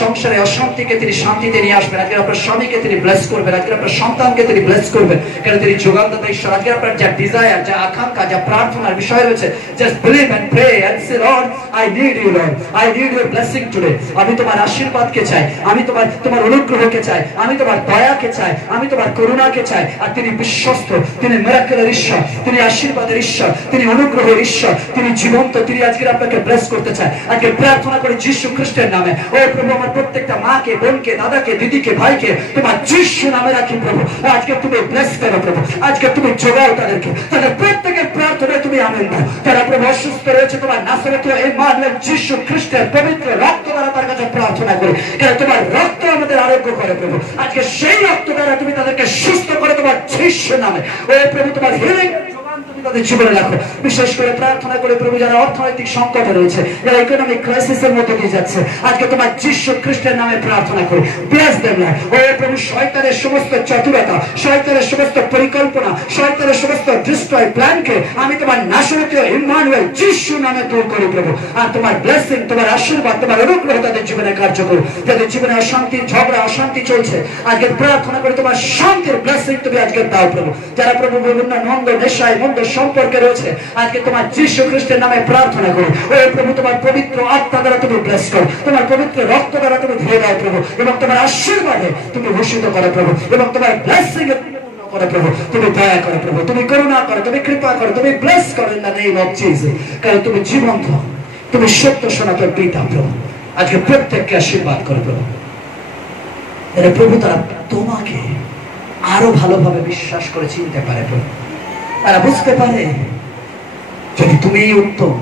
সংসারে অশান্তিকে তিনি শান্তিতে নিয়ে আসবেন। আজকে আপনার স্বামীকে তিনি ব্লেস করবেন, আজকে আপনার সন্তানকে তিনি ব্লেস করবেন, কেন তিনি যোগানদাতা ঈশ্বর। আজকে আপনার যা ডিজায়ার, যা আকাঙ্ক্ষা, যা প্রার্থনার বিষয় রয়েছে, just believe and pray and say lord, I need you lord, I need your blessing today. আমি তোমার আশীর্বাদকে চাই, আমি তোমার অনুগ্রহকে চাই, আমি তোমার দয়াকে চাই, আমি তোমার করুণাকে চাই। আর তিনি বিশ্বস্ত, তিনি মিরাকেলের ঈশ্বর, তিনি আশীর্বাদের ঈশ্বর, তিনি অনুগ্রহের ঈশ্বর, তিনি জীবন্ত। তিনি আজকে আপনাকে ব্লেস করতে চায়। আজকে প্রার্থনা করে যিশু খ্রিস্টের নামে, ও প্রভু আমার প্রত্যেকটা মাকে, বোনকে, দাদাকে, দিদিকে, ভাইকে তোমার যিশু নামে রাখি প্রভু। আজকে তুমি ব্লেস করো প্রভু, আজকে তুমি যোগাও তাদেরকে, তাদের প্রত্যেকের প্রার্থনায় তুমি আমেন দাও। তারা প্রভু অসুস্থ রয়েছে, তোমার নাসরতের ইমানুয়েল যিশু খ্রিস্টের পবিত্র রক্ত দ্বারা তার কাছে প্রার্থনা করি, কারণ তোমার রক্ত আমাদের আরোগ্য করে প্রভু। আজকে সেই রক্ত দ্বারা তুমি তাদেরকে সুস্থ করে তোমার যিশুর নামে। ও প্রভু তোমার হিলিং তুমি তাদের জীবনে রাখো। বিশেষ করে প্রার্থনা করে প্রভু যারা অর্থনৈতিক সংকটে রয়েছে, যারা ইকোনমিক ক্রাইসিসের মধ্যে দিয়ে যাচ্ছে, আজকে তোমার যিশু খ্রিস্টের নামে প্রার্থনা করি, ব্লেস দেম লর্ড। ও প্রভু শয়তানের সমস্ত চতুরতা, শয়তানের সমস্ত পরিকল্পনা, শয়তানের সমস্ত ডিস্ট্রয় প্ল্যানকে আমি তোমার নাসরতীয় ইম্মানুয়েল যিশু নামে দূর করি প্রভু। আর তোমার ব্লেসিং, তোমার আশীর্বাদ, তোমার অনুগ্রহ তাদের জীবনে কার্য করো। যাদের জীবনে অশান্তি, ঝগড়া, অশান্তি চলছে, আজকে প্রার্থনা করে তোমার শান্তির ব্লেসিং তুমি আজকে দাও প্রভু। যারা প্রভু বিভিন্ন নন্দ, নেশায়, মন্দ সম্পর্কে রয়েছে, আজকে তোমার যিশু খ্রিস্টের নামে প্রার্থনা করো। ও প্রভু তোমার পবিত্র আত্মা দ্বারা তুমি ব্লেস করো, তোমার পবিত্র রক্ত দ্বারা তুমি ধুয়ে দাও প্রভু, এবং তোমার আশীর্বাদে তুমি ভূষিত করো প্রভু, এবং তোমার ব্লেসিং করো প্রভু। তুমি দয়া করো প্রভু, তুমি করুণা করো, তুমি কৃপা করো, তুমি ব্লেস করো in the name of Jesus. কারণ তুমি জীবন্ত, তুমি সত্য সনাতন পিতা প্রভু। আজকে প্রত্যেককে আশীর্বাদ করো প্রভু। এরা প্রভু তারা তোমাকে আরো ভালোভাবে বিশ্বাস করে চিনতে পারে প্রভু। তারা বুঝতে পারে যদি তুমি উত্তম,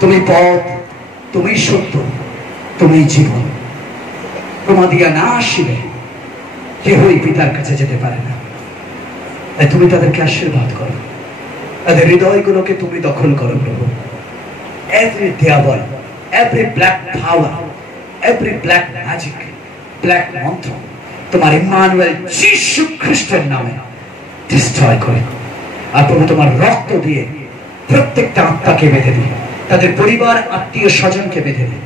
তুমি পথ, তুমি সত্য, তুমি জীবন, তোমা দিয়া না আসিলে কেহই পিতার কাছে যেতে পারে না। তাই তুমি তাদেরকে আশীর্বাদ করো, তাদের হৃদয়গুলোকে তুমি দখল করো প্রভু। Every দেয়াবল, every black power, every black magic, black মন্ত্র তোমার ইম্মানুয়েল যিশু খ্রিস্টের নামে ডিস্ট্রয় করে। আর প্রভু তোমার রক্ত দিয়ে প্রত্যেকটা আত্মাকে বেঁধে দিই, তাদের পরিবার, আত্মীয় স্বজনকে বেঁধে দিই,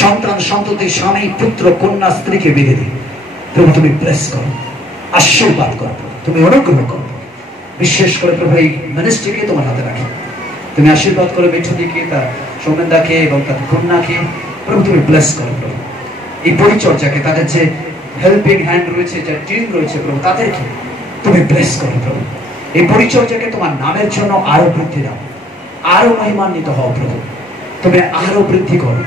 সন্তান, সন্ততি, স্বামী, পুত্র, কন্যা, স্ত্রীকে বেঁধে দিই প্রভু। তুমি ব্লেস করো, আশীর্বাদ করো, তুমি অনুগ্রহ করো। বিশেষ করে প্রভু এই মিনিস্ট্রিকে তোমার হাতে রাখি, তুমি আশীর্বাদ করো মিঠুদিকে, তার সৌমেন্দাকে এবং তার কন্যাকে প্রভু তুমি ব্লেস করো প্রভু। এই পরিচর্যাকে, তাদের যে হেল্পিং হ্যান্ড রয়েছে, যে টিম রয়েছে প্রভু, তাদেরকে তুমি ব্লেস করো প্রভু। এই পরিচর্যাকে তোমার নামের জন্য আরো বৃদ্ধি দাও, আরো মহিমান্বিত হও প্রভু। তুমি আরো বৃদ্ধি করো,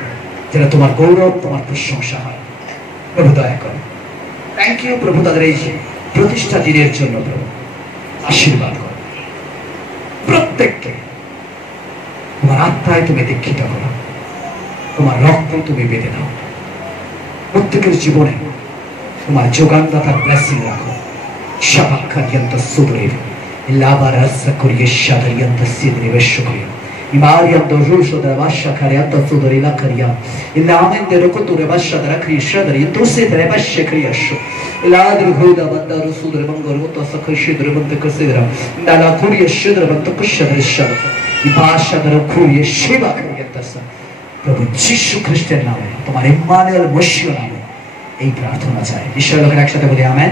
যেটা তোমার গৌরব, তোমার প্রশংসা হয় প্রভু। দয়া করো। থ্যাংক ইউ প্রভু তাদের এই প্রতিষ্ঠা দিনের জন্য প্রভু। আশীর্বাদ করো প্রত্যেককে, তোমার আত্মায় তুমি দীক্ষিত করো, তোমার রক্ত তুমি বেঁধে দাও। প্রত্যেকের জীবনে তোমার যোগানদাতার ব্লেসিং রাখো। শাবাক্কারিয়ান্ত সুদরেব লাবারাসা করিয়ে শাদারিয়ান্ত সিদরে বেশকরিয়া ইমারিয়ান্ত রুশদা বাশা কারিয়ান্ত সুদরে লাকারিয়া ইনামেন্তে রকতুরে বাশা রাখি শাদারি তোসে রে বাশা করিয়াশ লাদর হুদা বান্দা রসুদরে বঙ্গর তো সখশিদরে বন্তে কসিদরা নালা করিয়ে শিদরে বন্ত কুশদরে শাদ ইবাশাদরে করিয়ে সেবা করিয়াতাস। প্রভু যিশু খ্রিস্টের নামে, তোমার ইম্মানুয়েল মশিয়া নামে এই প্রার্থনা চাই। ঈশ্বরের লোকের একসাথে বলি আমেন,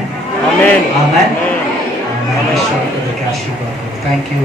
আমেন, আমেন। ঈশ্বর তাদেরকে আশীর্বাদ করুন। Thank you.